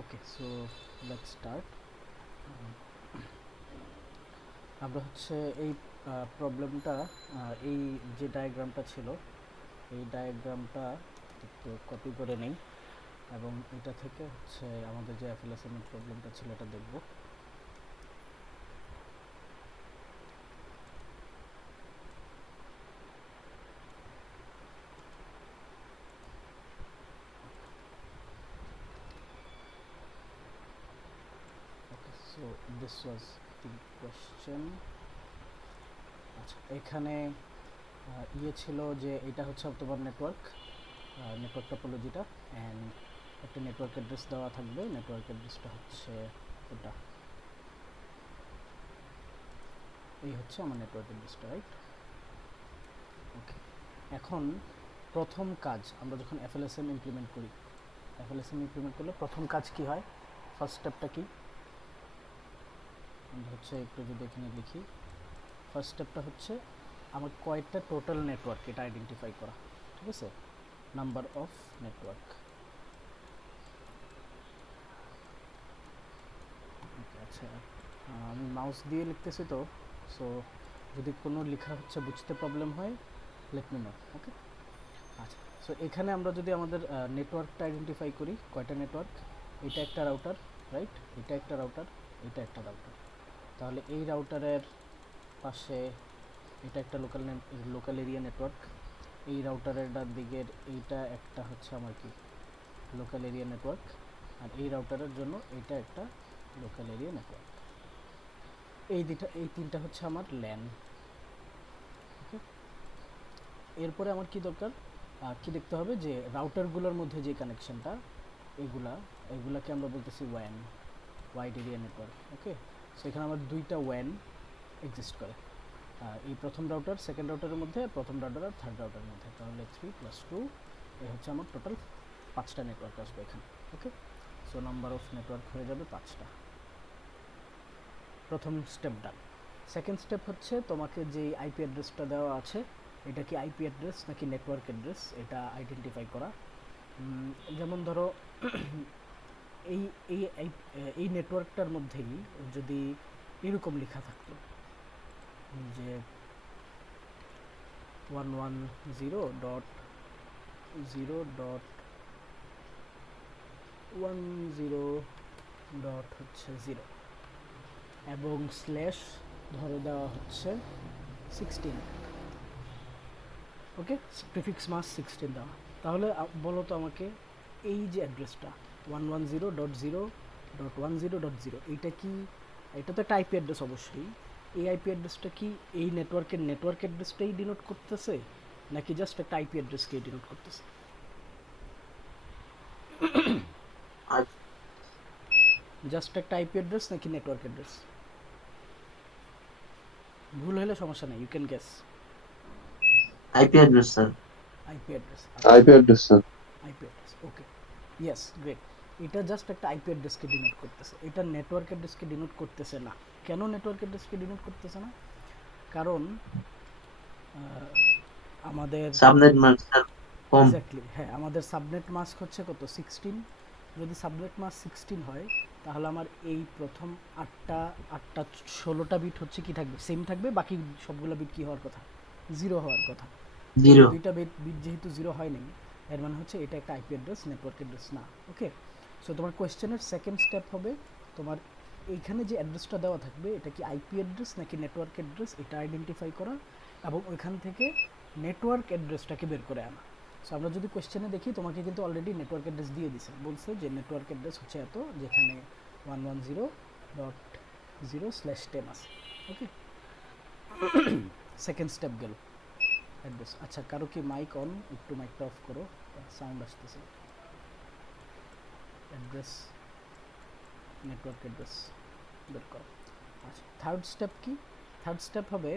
Okay, so let's start. আমরা হচ্ছে এই প্রবলেমটা, এই যে ডায়াগ্রামটা ছিল এই ডায়াগ্রামটা একটু কপি করে নেই এবং এটা থেকে হচ্ছে আমাদের যে অ্যাফিলিয়েশনের প্রবলেমটা ছিল এটা দেখব। Okay, so this was the question. আচ্ছা, এখানে ইয়ে ছিল যে এটা হচ্ছে তোমার নেটওয়ার্ক টপোলজিটা, অ্যান্ড একটা নেটওয়ার্ক অ্যাড্রেস দেওয়া থাকবে। নেটওয়ার্ক অ্যাড্রেসটা হচ্ছে এটা, এই হচ্ছে আমার নেটওয়ার্ক অ্যাড্রেসটা, রাইট? ওকে, এখন প্রথম কাজ আমরা যখন এফএলএসএম ইমপ্লিমেন্ট করি, এফএলএসএম ইমপ্লিমেন্ট করলে প্রথম কাজ কি হয়, ফার্স্ট স্টেপটা কি? আমরা হচ্ছে একটু যদি এখানে লিখি, ফার্স্ট স্টেপটা হচ্ছে আমার কয়টা টোটাল নেটওয়ার্ক এটা আইডেন্টিফাই করা, ঠিক আছে? Number of network. আচ্ছা, আমি মাউস দিয়ে লিখতেছি তো, সো যদি কোনো লেখা হচ্ছে বুঝতে প্রবলেম হয় লেট মি নো। ওকে, আচ্ছা, সো এখানে আমরা যদি আমাদের নেটওয়ার্কটা আইডেন্টিফাই করি, কয়টা নেটওয়ার্ক? এটা একটা রাউটার, রাইট? এটা একটা রাউটার, এটা একটা রাউটার। তাহলে এই রাউটারের পাশে এটা একটা লোকাল এরিয়া নেটওয়ার্ক। এই রাউটারের ডান দিকের এইটা একটা হচ্ছে আমার কি লোকাল এরিয়া নেটওয়ার্ক, আর এই রাউটারের জন্য এইটা একটা লোকাল এরিয়া নেটওয়ার্ক। এই তিনটা হচ্ছে আমার ল্যান। ওকে, এরপরে আমার কি দরকার, কি দেখতে হবে যে রাউটারগুলোর মধ্যে যে কানেকশনটা, এগুলাকে আমরা বলতেছি ওয়্যান, ওয়াইড এরিয়া নেটওয়ার্ক। ওকে, সো এখানে আমার দুইটা ওয়্যান এক্সিস্ট করে, এই প্রথম রাউটার সেকেন্ড রাউটারের মধ্যে, প্রথম রাউটার আর থার্ড রাউটারের মধ্যে। তাহলে 3 + 2 এই হচ্ছে আমার টোটাল 5টা নেটওয়ার্ক আসবে এখানে। ওকে, সো নাম্বার অফ নেটওয়ার্ক হয়ে যাবে 5টা। প্রথম স্টেপ ডান। সেকেন্ড স্টেপ হচ্ছে তোমাকে যে আইপি অ্যাড্রেসটা দেওয়া আছে, এটা কি আইপি অ্যাড্রেস নাকি নেটওয়ার্ক অ্যাড্রেস এটা আইডেন্টিফাই করা। যেমন ধরো এই এই এই নেটওয়ার্কটার মধ্যেই যদি এরকম লেখা থাকতো যে 110.0.10.0 এবং স্ল্যাশ ধরে দেওয়া হচ্ছে 16। ওকে, প্রিফিক্স মাস 16 দেওয়া। তাহলে বলো তো আমাকে, এই যে অ্যাড্রেসটা 110.0.10.10 এইটা কি, এটা তো একটা আইপি অ্যাড্রেস অবশ্যই। এই আইপি অ্যাড্রেসটা কি এই নেটওয়ার্ক অ্যাড্রেসটাই ডিনোট করতেছে নাকি জাস্ট একটা আইপি অ্যাড্রেসকেই ডিনোট করতেছে? আর জাস্ট একটা আইপি অ্যাড্রেস নাকি নেটওয়ার্ক অ্যাড্রেস? ভুল হলে সমস্যা নেই, you can guess. IP address sir. IP address, আচ্ছা, IP address sir. IP address. Okay, yes, great. এটা জাস্ট একটা আইপি অ্যাড্রেসকে ডিনোট করতেছে, এটা নেটওয়ার্ক অ্যাড্রেসকে ডিনোট করতেছে না। কেন নেটওয়ার্ক অ্যাড্রেসকে ডিনোট করতেছে না? কারণ আমাদের সাবনেট মার্ক স্যার কম। এক্স্যাক্টলি, হ্যাঁ, আমাদের সাবনেট মাস্ক হচ্ছে কত, 16। যদি সাবনেট মাস্ক 16 হয়, তাহলে আমার এই প্রথম আটটা আটটা 16টা বিট হচ্ছে কি থাকবে, সেম থাকবে। বাকি সবগুলো বিট কী হওয়ার কথা, জিরো হওয়ার কথা। তো এই জিরো। দুইটা বিট যেহেতু জিরো হয় নাই, এর মানে হচ্ছে এটা একটা আইপি অ্যাড্রেস, নেটওয়ার্ক অ্যাড্রেস না। ওকে, সো তোমার কোয়েশ্চেনের সেকেন্ড স্টেপ হবে তোমার এইখানে যে অ্যাড্রেসটা দেওয়া থাকবে এটা কি আইপি অ্যাড্রেস নাকি নেটওয়ার্ক অ্যাড্রেস এটা আইডেন্টিফাই করা এবং ওইখান থেকে নেটওয়ার্ক অ্যাড্রেসটাকে বের করে আনা। সো আমরা যদি কোয়েশ্চেনে দেখি, তোমাকে কিন্তু অলরেডি নেটওয়ার্ক অ্যাড্রেস দিয়ে দিছে, বলছে যে নেটওয়ার্ক অ্যাড্রেস হচ্ছে এত, যেখানে 110.0/10 আছে। ওকে, সেকেন্ড স্টেপ গেল অ্যাড্রেস। আচ্ছা, কারো কি মাইক অন? একটু মাইকটা অফ করো, সাউন্ড আসতেছে। অ্যাড্রেস, নেটওয়ার্ক অ্যাড্রেস বের করো। আচ্ছা, থার্ড স্টেপ কি? থার্ড স্টেপ হবে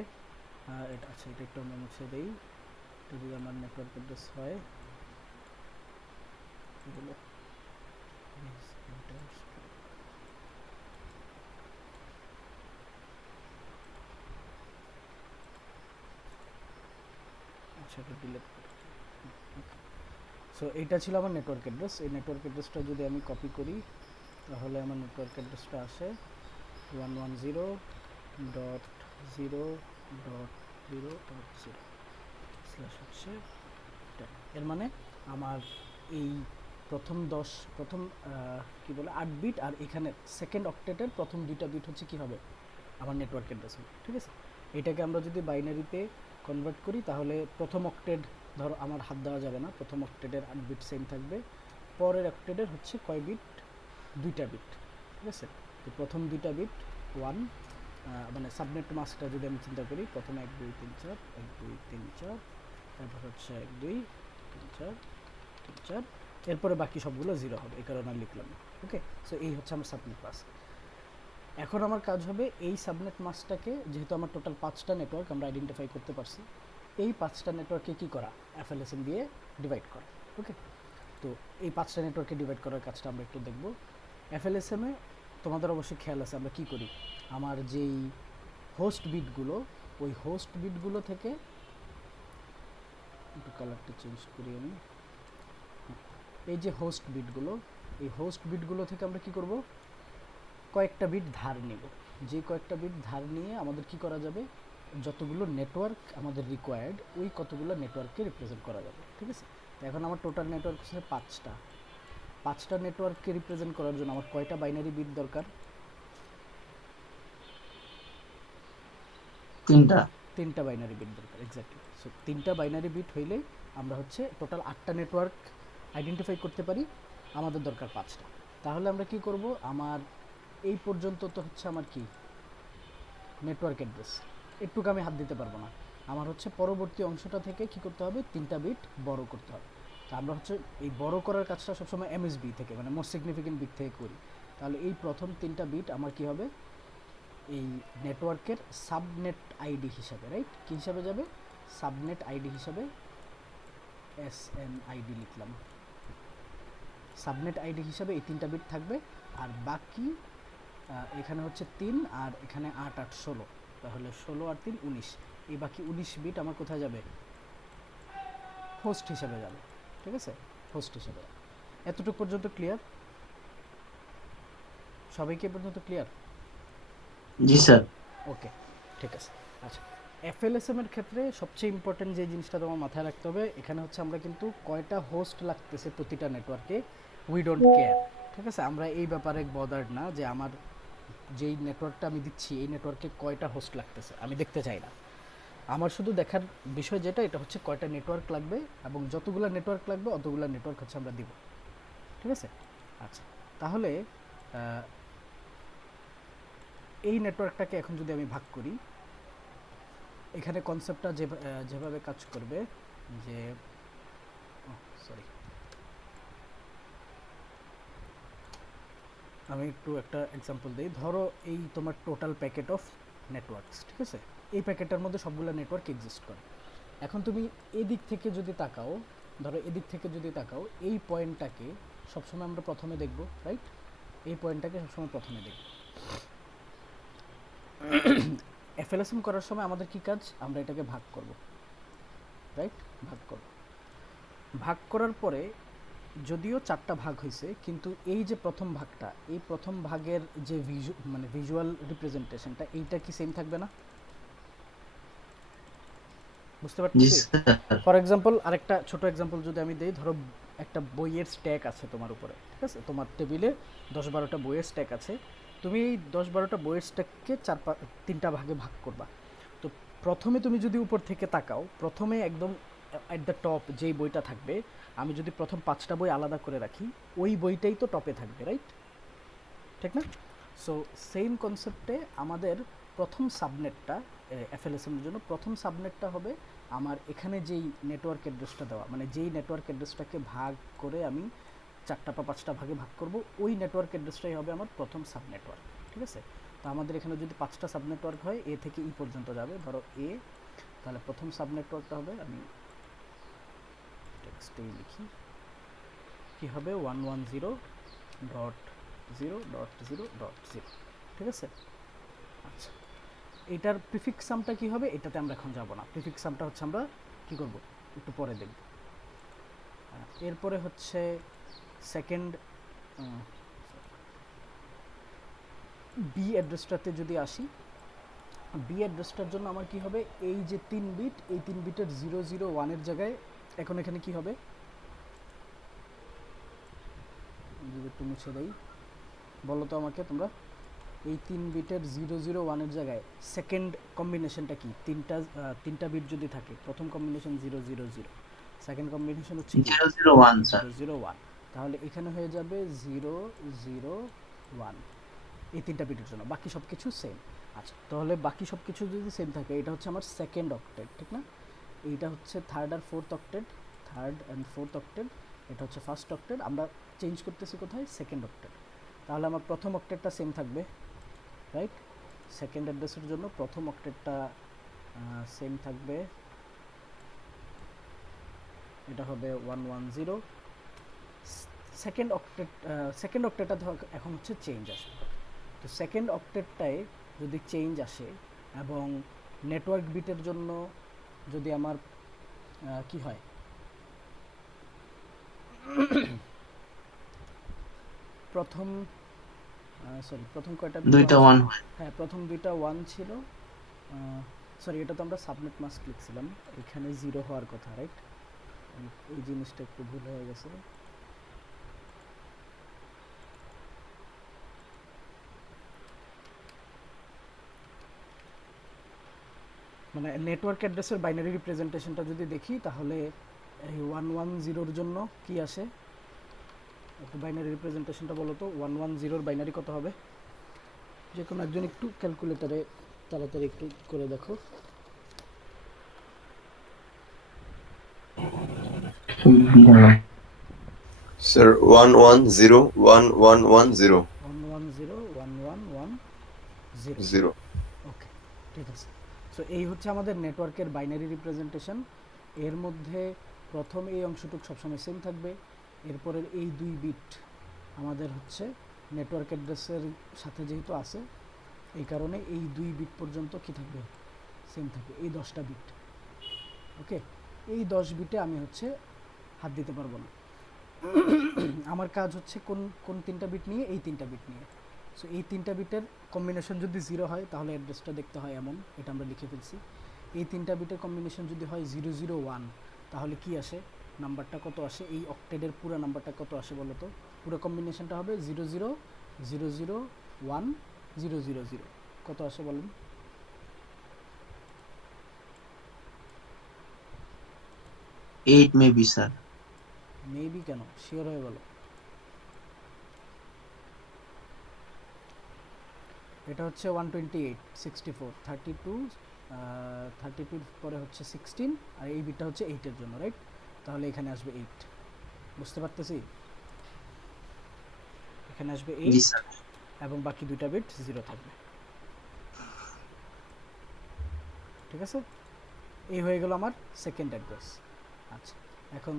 এটা, আচ্ছা, এটা একটু আমরা মুছে দিই। এটা যদি আমার নেটওয়ার্ক অ্যাড্রেস হয়, এগুলো আচ্ছা, এটা ডিলিট করি। সো এইটা ছিল আমার নেটওয়ার্ক অ্যাড্রেস। এই নেটওয়ার্ক অ্যাড্রেসটা যদি আমি কপি করি, তাহলে আমার নেটওয়ার্ক অ্যাড্রেসটা আসে 110.0.0.0 স্ল্যাশ হচ্ছে 10। এর মানে আমার এই প্রথম কি বলে 8 বিট, আর এখানে সেকেন্ড অক্টেটের প্রথম দুইটা বিট হচ্ছে কি হবে আমার নেটওয়ার্ক অ্যাড্রেস হবে, ঠিক আছে। এটাকে আমরা যদি বাইনারিতে কনভার্ট করি তাহলে প্রথম অক্টেট ধরো আমার হাত দেওয়া যাবে না, প্রথম অক্টেটের 8 বিট সেম থাকবে, পরের অক্টেটের হচ্ছে কয় বিট, দুইটা বিট, ঠিক আছে। তো প্রথম দুইটা বিট 1, মানে সাবনেট মাস্কটা যদি আমি চিন্তা করি, প্রথমে 1 2 3 4 1 2 3 4, তারপর হচ্ছে 1 2 3 4 3 4, এরপরে বাকি সবগুলো জিরো হবে, এই কারণে আমি লিখলাম। ওকে, সো এই হচ্ছে আমার সাবনেট মাস্ক। এখন আমার কাজ হবে এই সাবনেট মাস্কটাকে, যেহেতু আমার টোটাল 5টা নেটওয়ার্ক আমরা আইডেন্টিফাই করতে পারছি, এই 5টা নেটওয়ার্কে কি করা, এফএলএসএম দিয়ে ডিভাইড করা। ওকে, তো এই 5টা নেটওয়ার্কে ডিভাইড করার কাজটা আমরা একটু দেখব। এফএলএসএমে তোমাদের অবশ্যই খেয়াল আছে আমরা কি করি, আমার যেই হোস্ট বিটগুলো, ওই হোস্ট বিটগুলো থেকে একটু কালারটা চেঞ্জ করি আমি, এই যে হোস্ট বিটগুলো, এই হোস্ট বিটগুলো থেকে আমরা কি করব, কয়েকটা বিট ধার নিব। যে কয়েকটা বিট ধার নিয়ে আমাদের কি করা যাবে, যতগুলো নেটওয়ার্ক আমাদের রিকোয়ার্ড ওই কতগুলো নেটওয়ার্ককে রিপ্রেজেন্ট করা যাবে, ঠিক আছে। তো এখন আমার টোটাল নেটওয়ার্ক হচ্ছে 5টা নেটওয়ার্ককে রিপ্রেজেন্ট করার জন্য আমার কয়টা বাইনারি বিট দরকার, 3টা। 3টা বাইনারি বিট দরকার, এক্স্যাক্টলি। সো 3টা বাইনারি বিট হইলে আমরা হচ্ছে টোটাল 8টা নেটওয়ার্ক আইডেন্টিফাই করতে পারি, আমাদের দরকার 5টা। তাহলে আমরা কি করব, আমার এই পর্যন্ত তো হচ্ছে আমার কি নেটওয়ার্ক অ্যাড্রেস, একটুকু আমি হাত দিতে পারবো না, আমার হচ্ছে পরবর্তী অংশটা থেকে কি করতে হবে, 3টা বিট বড় করতে হবে। তা আমরা হচ্ছে এই বড় করার কাজটা সবসময় এমএসবি থেকে, মানে মোস্ট সিগনিফিকেন্ট বিট থেকে করি। তাহলে এই প্রথম 3টা বিট আমার কি হবে, এই নেটওয়ার্কের সাবনেট আইডি হিসাবে, রাইট, কি হিসাবে যাবে, সাবনেট আইডি হিসাবে, এসএনআইডি লিখলাম, সাবনেট আইডি হিসাবে এই 3টা বিট থাকবে। আর বাকি এখানে হচ্ছে 3, আর এখানে 8 8 16, তাহলে 16 আর 3 19, এই বাকি 19 বিট আমার কোথায় যাবে, হোস্ট হিসাবে যাবে, ঠিক আছে, হোস্ট হিসাবে। এতটুকু পর্যন্ত ক্লিয়ার, সবাইকে এ পর্যন্ত ক্লিয়ার? জি স্যার। ওকে, ঠিক আছে। আচ্ছা, এফএলএসএম এর ক্ষেত্রে সবচেয়ে ইম্পর্টেন্ট যে জিনিসটা তোমার মাথায় রাখতে হবে, এখানে হচ্ছে আমরা কিন্তু কয়টা হোস্ট লাগতেছে প্রতিটা নেটওয়ার্কে উই ডোন্ট কেয়ার, ঠিক আছে। আমরা এই ব্যাপারে বদার্ড না যে আমার যেই নেটওয়ার্কটা আমি দিচ্ছি এই নেটওয়ার্কে কয়টা হোস্ট লাগতেছে আমি দেখতে চাই না। আমার শুধু দেখার বিষয় যেটা, এটা হচ্ছে কয়টা নেটওয়ার্ক লাগবে, এবং যতগুলো নেটওয়ার্ক লাগবে অতগুলো নেটওয়ার্ক হচ্ছে আমরা দিব, ঠিক আছে। আচ্ছা, তাহলে এই নেটওয়ার্কটাকে এখন যদি আমি ভাগ করি, এখানে কনসেপ্টটা যেভাবে কাজ করবে, যে সরি, আমি একটু একটা এক্সাম্পল দিই। ধরো এই তোমার টোটাল প্যাকেট অফ নেটওয়ার্কস, ঠিক আছে, এই প্যাকেটটার মধ্যে সবগুলো নেটওয়ার্ক এক্সিস্ট করে। এখন তুমি এদিক থেকে যদি তাকাও, ধরো এদিক থেকে যদি তাকাও, এই পয়েন্টটাকে সবসময় আমরা প্রথমে দেখব, রাইট, এই পয়েন্টটাকে সবসময় প্রথমে দেখব। এফএলএসএম করার সময় আমাদের কি কাজ, আমরা এটাকে ভাগ করব, রাইট, ভাগ করব। ভাগ করার পরে যদিও 4টা ভাগ হয়েছে, কিন্তু এই যে প্রথম ভাগটা, এই প্রথম ভাগের যে মানে ভিজুয়াল রিপ্রেজেন্টেশনটা, এইটা কি সেম থাকবে না, বুঝতে জি পারতেছি। স্যার। ফর এক্সাম্পল, আরেকটা ছোট এক্সাম্পল যদি আমি দিই, ধরো একটা বইয়ের স্ট্যাক আছে তোমার উপরে, ঠিক আছে, তোমার টেবিলে 10-12টা বইয়ের স্ট্যাক আছে, তুমি এই 10-12টা বইয়ের স্ট্যাককে 3টা ভাগে ভাগ করবা। তো প্রথমে তুমি যদি উপর থেকে তাকাও, প্রথমে একদম অ্যাট দ্য টপ যেই বইটা থাকবে, আমি যদি প্রথম 5টা বই আলাদা করে রাখি, ওই বইটাই তো টপে থাকবে, রাইট, ঠিক না। সো সেম কনসেপ্টে আমাদের প্রথম সাবনেটটা, এফএলএসএম এর জন্য প্রথম সাবনেটটা হবে আমার এখানে যেই নেটওয়ার্ক অ্যাড্রেসটা দেওয়া, মানে যেই নেটওয়ার্ক অ্যাড্রেসটাকে ভাগ করে আমি 4টা বা 5টা ভাগে ভাগ করব, ওই নেটওয়ার্ক অ্যাড্রেসটাই হবে আমার প্রথম সাব নেটওয়ার্ক, ঠিক আছে। তো আমাদের এখানে যদি 5টা সাব নেটওয়ার্ক হয়, এ থেকে ই পর্যন্ত যাবে, ধরো এ, তাহলে প্রথম সাব নেটওয়ার্কটা হবে, আমি টেক্সটেই লিখি, কি হবে 110.0.0.0, ঠিক আছে। আচ্ছা, এটার প্রিফিক্স সামটা কি হবে, এটাতে আমরা এখন যাব না, প্রিফিক্স সামটা হচ্ছে আমরা কি করব একটু পরে দেখব। এরপরে হচ্ছে সেকেন্ড, বি অ্যাড্রেসটাতে যদি আসি, বি অ্যাড্রেসটার জন্য আমার কি হবে, এই যে 3 বিট, এই 3 বিটের 001 এর জায়গায় এখন এখানে কি হবে, একটু মুছে দেই, বলো তো আমাকে তোমরা, এই 3 বিটের 001 এর জায়গায় সেকেন্ড কম্বিনেশনটা কি? তিনটা বিট যদি থাকে, প্রথম কম্বিনেশন 000, সেকেন্ড কম্বিনেশন হচ্ছে কি 001 স্যার। 001, তাহলে এখানে হয়ে যাবে 001 এই 3টা বিটের জন্য, বাকি সব কিছু সেম। আচ্ছা, তাহলে বাকি সব কিছু যদি সেম থাকে, এটা হচ্ছে আমার সেকেন্ড অক্টেট, ঠিক না? এইটা হচ্ছে থার্ড আর fourth octet, third and fourth octet, এটা হচ্ছে ফার্স্ট অক্টেট, আমরা চেঞ্জ করতেছি কোথায়, সেকেন্ড অক্টেট। তাহলে আমার প্রথম অক্টেটটা সেম থাকবে, রাইট? সেকেন্ড অ্যাড্রেসের জন্য প্রথম অক্টেটটা সেম থাকবে, এটা হবে 110। সেকেন্ড অক্টেটটা এখন হচ্ছে চেঞ্জ আসবে। তো সেকেন্ড অক্টেটটায় যদি চেঞ্জ আসে এবং নেটওয়ার্ক বিটের জন্য যদি আমার কি হয়, প্রথম প্রথম কয়টা বিট দুইটা 1 হয়। হ্যাঁ, প্রথম দুইটা 1 ছিল, সরি এটা তো আমরা সাবনেট মাস্ক লিখছিলাম, এখানে 0 হওয়ার কথা, রাইট? এই জিনিসটা একটু ভুল হয়ে গেছে। মানে নেটওয়ার্ক অ্যাড্রেসের বাইনারি রিপ্রেজেন্টেশনটা যদি দেখি, তাহলে এই 110-র জন্য কি আসে, একটু বাইনারি রিপ্রেজেন্টেশনটা বলো তো, 110-র বাইনারি কত হবে? যে কোনো একজন একটু ক্যালকুলেটরে তাড়াতাড়ি একটু করে দেখো। Sir, 1101110 1101110 0. ওকে, ঠিক আছে। সো এই হচ্ছে আমাদের নেটওয়ার্কের বাইনারি রিপ্রেজেন্টেশন। এর মধ্যে প্রথম এই অংশটুকু সবসময় সেম থাকবে, এরপরের এই 2 বিট আমাদের হচ্ছে নেটওয়ার্ক অ্যাড্রেসের সাথে যেহেতু আছে, এই কারণে এই 2 বিট পর্যন্ত কি থাকবে, সেম থাকবে, এই 10টা বিট। ওকে, এই 10 বিটে আমি হচ্ছে হাত দিতে পারবো না। আমার কাজ হচ্ছে কোন কোন 3টা বিট নিয়ে, এই 3টা বিট নিয়ে। সো এই 3টা বিটের কম্বিনেশন যদি 0 হয়, তাহলে অ্যাড্রেসটা দেখতে হয় এমন, এটা আমরা লিখে ফেলছি। এই 3টা বিটের কম্বিনেশন যদি হয় 001, তাহলে কি আসে, নাম্বারটা কত আসে, এই অক্টেডের পুরো নাম্বারটা কত আসে বলো তো? পুরো কম্বিনেশনটা হবে 00001000, কত আসে বলেন? 8 মেবি স্যার। মেবি কেন, শিওর হয়ে বলো। এটা হচ্ছে 128 64 32, 32 পরে হচ্ছে 16, আর এই বিটটা হচ্ছে 8-এর জন্য, রাইট? তাহলে এখানে আসবে 8, বুঝতে পারতেছি? এখানে আসবে জি 8 স্যার। এবং বাকি দুইটা বিট 0 থাকবে, ঠিক আছে? এই হয়ে গেল আমার সেকেন্ড অ্যাড্রেস। আচ্ছা, এখন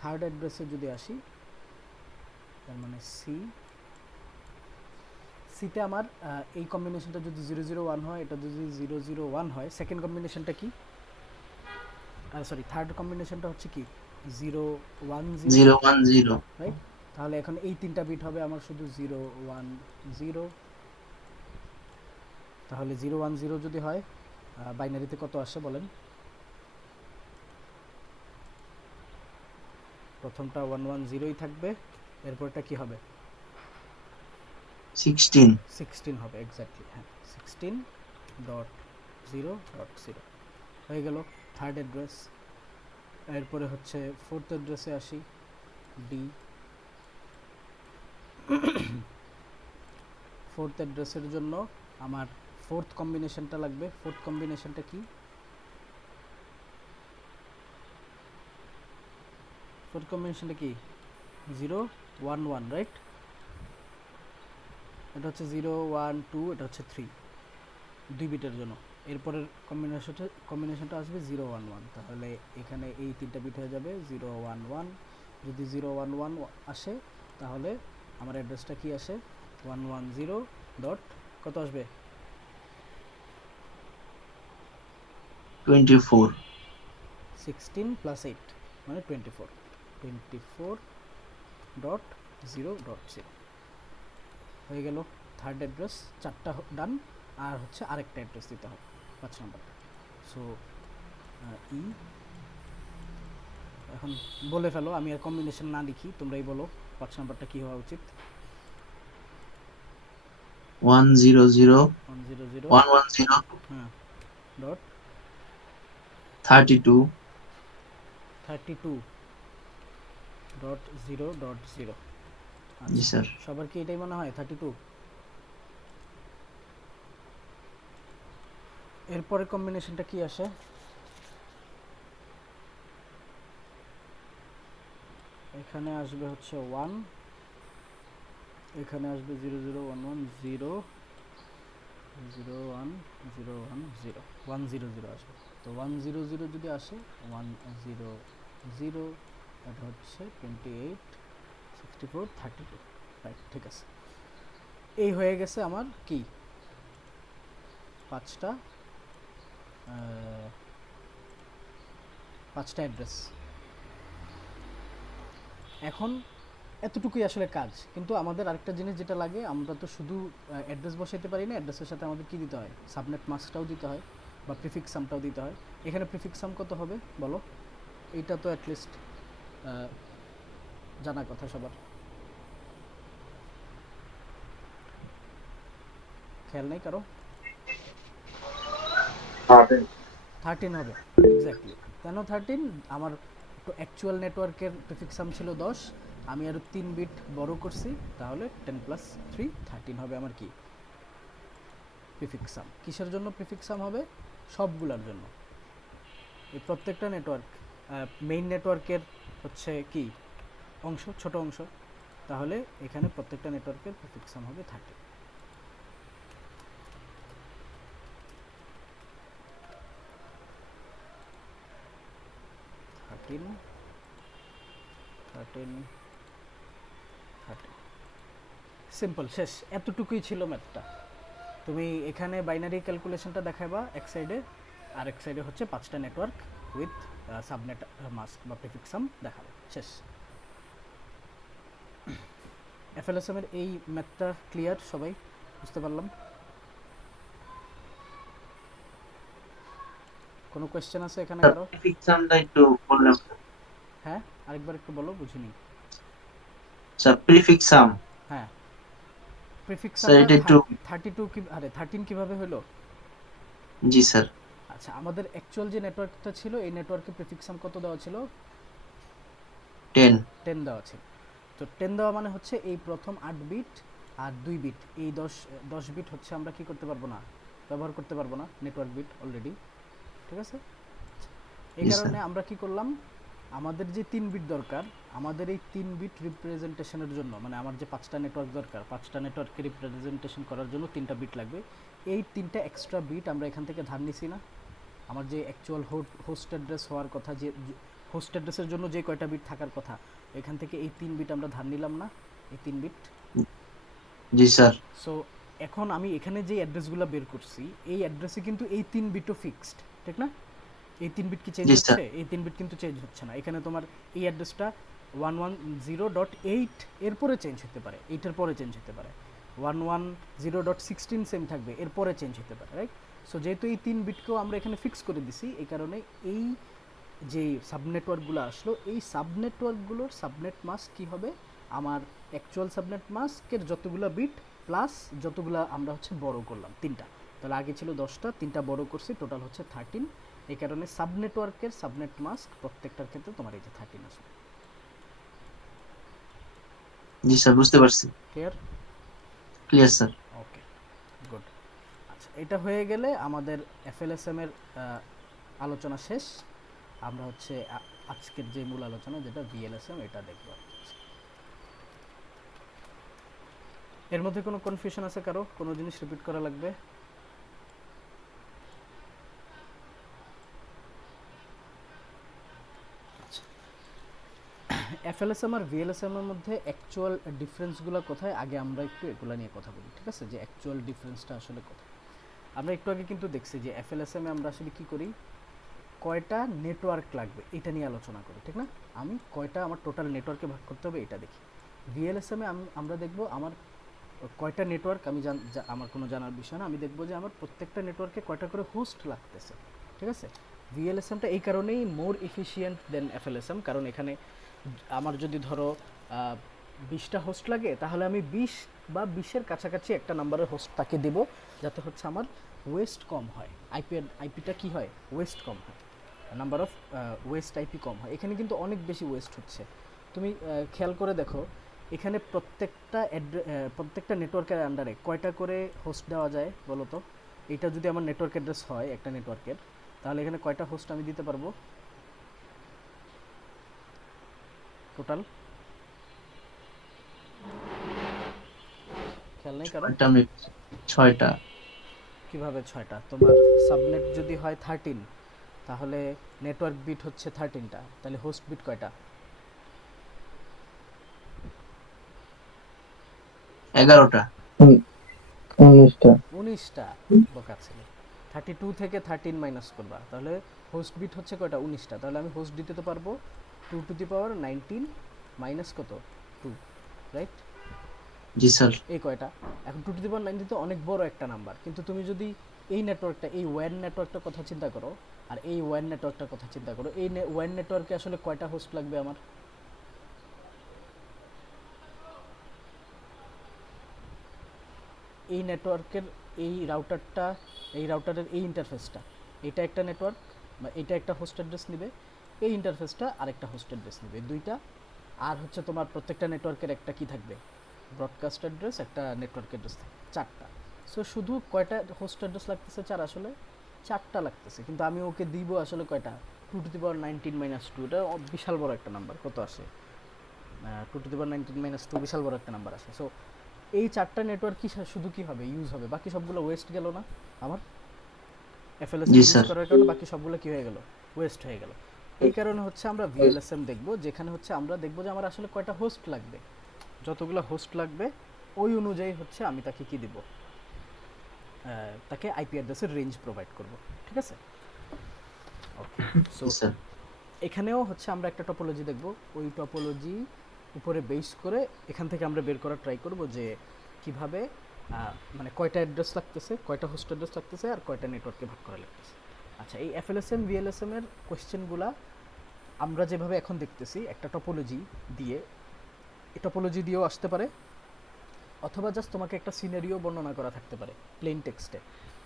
থার্ড অ্যাড্রেসে যদি আসি, তার মানে সিতে আমার এই কম্বিনেশনটা যদি 001 হয়, এটা যদি 001 হয়, সেকেন্ড কম্বিনেশনটা কি, সরি থার্ড কম্বিনেশনটা হচ্ছে কি, 010, 010। রাইট? তাহলে এখন এই 3টা বিট হবে আমার শুধু 010। তাহলে 010 যদি হয়, বাইনারিতে কত আসে বলেন? প্রথমটা 110ই থাকবে, এরপরটা কি হবে, 16। 16 হবে, এক্স্যাক্টলি, হ্যাঁ, 16.0.0 হয়ে গেল থার্ড অ্যাড্রেস। এরপরে হচ্ছে ফোর্থ অ্যাড্রেসে আসি, ডি। ফোর্থ অ্যাড্রেসের জন্য আমার ফোর্থ কম্বিনেশনটা লাগবে। ফোর্থ কম্বিনেশনটা কি, ফোর্থ কম্বিনেশনটা কি, 011, রাইট? এটা হচ্ছে 012, এটা হচ্ছে 3, 2 বিটের জন্য। এরপরের কম্বিনেশনটা আসবে 011, তাহলে এখানে এই 3টা বিট হয়ে যাবে 011। যদি 011 আসে, তাহলে আমার অ্যাড্রেসটা কি আসে, 110 ডট কত আসবে, 24। 16 প্লাস 8 মানে 24, 24.0.0 হয়ে গেল থার্ড অ্যাড্রেস 4টা ডান, আর হচ্ছে আরেকটা অ্যাড্রেস দিতে হবে 5 নাম্বারটা। সো ই, এখন বলে ফেলো, আমি আর কম্বিনেশন না লিখি, তোমরাই বলো 5 নাম্বারটা কী হওয়া উচিত। 100 100, 110 হ্যাঁ, ডট 32 32 ডট 0.0। জি আচ্ছা, স্যার। সবার কি এটাই মনে হয় 32? এরপরে কম্বিনেশনটা কি আসে? এখানে আসবে হচ্ছে 1, এখানে আসবে 00110 01010 100 আসবে। তো 100 যদি আসে, 100, এটা হচ্ছে 28 64 32, রাইট, ঠিক আছে। এই হয়ে গেছে আমার কি পাঁচটা অ্যাড্রেস। এখন এতটুকুই আসলে কাজ, কিন্তু আমাদের আরেকটা জিনিস যেটা লাগে, আমরা তো শুধু অ্যাড্রেস বসাইতে পারি না, অ্যাড্রেসের সাথে আমাদের কি দিতে হয়, সাবনেট মাস্কটাও দিতে হয় বা প্রিফিক্স সামটাও দিতে হয়। এখানে প্রিফিক্স সাম কত হবে বলো? এইটা তো অ্যাটলিস্ট জানা কথা সবার, খেয়াল নেই কারো? 13 হবে, এক্স্যাক্টলি। কেন 13? আমার অ্যাকচুয়াল নেটওয়ার্কের প্রিফিক্স সাম ছিল 10, আমি আরও 3 বিট বড় করছি, তাহলে 10 + 3 13 হবে আমার কি প্রিফিক্স সাম। কিসের জন্য প্রিফিক্স সাম হবে? সবগুলোর জন্য, এই প্রত্যেকটা নেটওয়ার্ক, মেইন নেটওয়ার্কের হচ্ছে কি অংশ, ছোট অংশ, তাহলে এখানে প্রত্যেকটা নেটওয়ার্কের প্রিফিক্স সাম হবে 30। থার্টিন 30 সিম্পল, শেষ। এতটুকুই ছিল ম্যাথটা। তুমি এখানে বাইনারি ক্যালকুলেশনটা দেখাবা এক সাইডে, আর এক সাইডে হচ্ছে 5টা নেটওয়ার্ক উইথ সাবনেট মাস্ক বা প্রিফিক্স সাম দেখাবে, শেষ। এফএলএসএম এর এই ম্যাথটা ক্লিয়ার, সবাই বুঝতে পারলাম? কোনো কোয়েশ্চেন আছে এখানে কারো? প্রিফিক্সামটা একটু বললাম হ্যাঁ, আরেকবার একটু বলো, বুঝিনি। স্যার। প্রিফিক্সাম হ্যাঁ, প্রিফিক্স স্যার, সামটা এটা একটু। 32 কি, আরে 13 কিভাবে হলো? জি স্যার। আচ্ছা, আমাদের অ্যাকচুয়াল যে নেটওয়ার্কটা ছিল, এই নেটওয়ার্কে প্রিফিক্স সাম কত দেওয়া ছিল? 10। 10 দেওয়া ছিল। তো 10 দেওয়া মানে হচ্ছে এই প্রথম 8 বিট আর 2 বিট, এই 10 বিট হচ্ছে আমরা কি করতে পারবো না, ব্যবহার করতে পারবো না, নেটওয়ার্ক বিট অলরেডি, ঠিক আছে। এই জি স্যার। কারণে আমরা কি করলাম, আমাদের যে 3 বিট দরকার, আমাদের এই 3 বিট রিপ্রেজেন্টেশনের জন্য, মানে আমার যে 5টা নেটওয়ার্ক দরকার, 5টা নেটওয়ার্ককে রিপ্রেজেন্টেশন করার জন্য 3টা বিট লাগবে। এই 3টা এক্সট্রা বিট আমরা এখান থেকে ধার নিছি না, আমার যে অ্যাকচুয়াল হোস্ট অ্যাড্রেস হওয়ার কথা, যে হোস্ট অ্যাড্রেসের জন্য যে কয়টা বিট থাকার কথা, এখান থেকে এই 3 বিট আমরা ধার নিলাম না, এই 3 বিট। জি স্যার। সো এখন আমি এখানে যে অ্যাড্রেসগুলো বের করছি, এই অ্যাড্রেসে কিন্তু এই 3 বিটও ফিক্সড, ঠিক না? এই 3 বিট কি চেঞ্জ জি স্যার। হচ্ছে? এই 3 বিট কিন্তু চেঞ্জ হচ্ছে না। এখানে তোমার এই অ্যাড্রেসটা 110.8 এরপরে চেঞ্জ হতে পারে, এইটার পরে চেঞ্জ হতে পারে, 110.16 সেম থাকবে, এরপরে চেঞ্জ হতে পারে, রাইট? সো যেহেতু এই 3 বিটকেও আমরা এখানে ফিক্স করে দিছি, এই কারণে এই যে সাবনেটওয়ার্কগুলো আসলো, এই সাবনেটওয়ার্কগুলোর সাবনেট মাস্ক কী হবে, আমার অ্যাকচুয়াল সাবনেট মাস্কের যতগুলো বিট প্লাস যতগুলো আমরা হচ্ছে বড় করলাম 3টা, তাহলে আগে ছিল 10টা, 3টা বড় করছি, টোটাল হচ্ছে 13। এই কারণে সাবনেটওয়ার্কের সাবনেট মাস্ক প্রত্যেকটার ক্ষেত্রে তোমার এই যে 13 আসবে। জি স্যার, বুঝতে পারছি। Clear? Clear sir. Okay, good. আচ্ছা, এটা হয়ে গেলে আমাদের এফএলএসএম এর আলোচনা শেষ। আমরা হচ্ছে আজকের যে মূল আলোচনা, যেটা ভিএলএসএম, এটা দেখব। এর মধ্যে কোনো কনফিউশন আছে কারো? কোনো জিনিস রিপিট করা লাগবে? এফএলএসএম আর ভিএলএসএম এর মধ্যে অ্যাকচুয়াল ডিফারেন্সগুলো কোথায়, আগে আমরা একটু এগুলো নিয়ে কথা বলি, ঠিক আছে? যে অ্যাকচুয়াল ডিফারেন্সটা আসলে কোথায়। আমরা একটু আগে কিন্তু দেখছি যে এফএলএসএম এ আমরা আসলে কি করি, কয়টা নেটওয়ার্ক লাগবে এটা নিয়ে আলোচনা করি, ঠিক না? আমি কয়টা আমার টোটাল নেটওয়ার্কে ভাগ করতে হবে এটা দেখি। ভিএলএসএম এ আমরা দেখব আমার কয়টা নেটওয়ার্ক আমি আমার কোনো জানার বিষয় না, আমি দেখবো যে আমার প্রত্যেকটা নেটওয়ার্কে কয়টা করে হোস্ট লাগতেছে। ঠিক আছে, ভিএলএসএমটা এই কারণেই মোর এফিশিয়েন্ট দেন এফএলএসএম, কারণ এখানে আমার যদি ধরো 20টা হোস্ট লাগে, তাহলে আমি 20 বা 20-এর কাছাকাছি একটা নাম্বারের হোস্ট তাকে দেব, যাতে হচ্ছে আমার ওয়েস্ট কম হয়, আইপিটা কি হয়, ওয়েস্ট কম হয়, নাম্বার অফ ওয়েস্ট আইপি কম হয়। এখানে কিন্তু অনেক বেশি ওয়েস্ট হচ্ছে। তুমি খেয়াল করে দেখো, এখানে প্রত্যেকটা নেটওয়ার্কের আন্ডারে কয়টা করে হোস্ট দেওয়া যায় বলো তো। এটা যদি আমার নেটওয়ার্ক অ্যাড্রেস হয় একটা নেটওয়ার্কের, তাহলে এখানে কয়টা হোস্ট আমি দিতে পারবো টোটাল? খেয়াল নেই কারণ? 6টা মিনিট, 6টা। কিভাবে 6টা? তোমার সাবনেট যদি হয় 13, তাহলে নেটওয়ার্ক বিট হচ্ছে 13টা, তাহলে হোস্ট বিট কয়টা? 11টা। 19টা। 19টা। বোকা ছেলে। 32 থেকে 13 মাইনাস করবা, তাহলে হোস্ট বিট হচ্ছে কয়টা, 19টা। তাহলে আমি হোস্ট দিতে তো পারবো 2 টু দি পাওয়ার 19 মাইনাস কত, 2, রাইট? জি স্যার। এই কয়টা? এখন 2 টু দি পাওয়ার 19 তো অনেক বড় একটা নাম্বার, কিন্তু তুমি যদি এই নেটওয়ার্কটা, এই ওয়্যান নেটওয়ার্কটার কথা চিন্তা করো, আর এই ওয়্যান নেটওয়ার্কটার কথা চিন্তা করো, এই ওয়্যান নেটওয়ার্কে আসলে কয়টা হোস্ট লাগবে আমার? এই নেটওয়ার্কের এই রাউটারের এই ইন্টারফেসটা, এটা একটা নেটওয়ার্ক বা এটা একটা হোস্ট অ্যাড্রেস নেবে, এই ইন্টারফেসটা আরেকটা হোস্ট অ্যাড্রেস নেবে, দুইটা। আর হচ্ছে তোমার প্রত্যেকটা নেটওয়ার্কের একটা কি থাকবে, ব্রডকাস্ট অ্যাড্রেস, একটা নেটওয়ার্ক অ্যাড্রেস থাকবে, 4টা। সো শুধু কয়টা হোস্ট অ্যাড্রেস লাগতেছে, 4, আসলে 4টা লাগতেছে, কিন্তু আমি ওকে দিব আসলে কয়টা, 2 টু দি পাওয়ার 19 - 2। এটা বিশাল বড় একটা নাম্বার, কত আসে, 2 টু দি পাওয়ার 19 - 2, বিশাল বড় একটা নাম্বার আসে। সো এই 4টা নেটওয়ার্ক কি শুধু কি হবে, ইউজ হবে, বাকি সবগুলো ওয়েস্ট গেল না আমার? এফএলএসএম জি ইউজ স্যার। করার কারণে বাকি সবগুলো কি হয়ে গেল, ওয়েস্ট হয়ে গেল। এই কারণে হচ্ছে আমরা ভিএলএসএম দেখব, যেখানে হচ্ছে আমরা দেখব যে আমার আসলে কয়টা হোস্ট লাগবে, যতগুলো হোস্ট লাগবে ওই অনুযায়ী হচ্ছে আমি তাকে কি দিব, তাকে আইপি অ্যাড্রেসের রেঞ্জ প্রোভাইড করব। ঠিক আছে, ওকে। সো জি স্যার। এখানেও হচ্ছে আমরা একটা টপোলজি দেখব, ওই টপোলজি উপরে বেস করে এখান থেকে আমরা বের করার ট্রাই করব যে কিভাবে মানে কয়টা অ্যাড্রেস লাগতেছে, কয়টা হোস্ট অ্যাড্রেস লাগতেছে, আর কয়টা নেটওয়ার্কে ভাগ করা লাগতেছে। আচ্ছা, এই এফএলএসএম ভিএলএসএম এর কোয়েশ্চেনগুলা আমরা যেভাবে এখন দেখতেছি একটা টপোলজি দিয়ে, এই টপোলজি দিয়েও আসতে পারে, অথবা জাস্ট তোমাকে একটা সিনারিও বর্ণনা করা থাকতে পারে প্লেন টেক্সটে,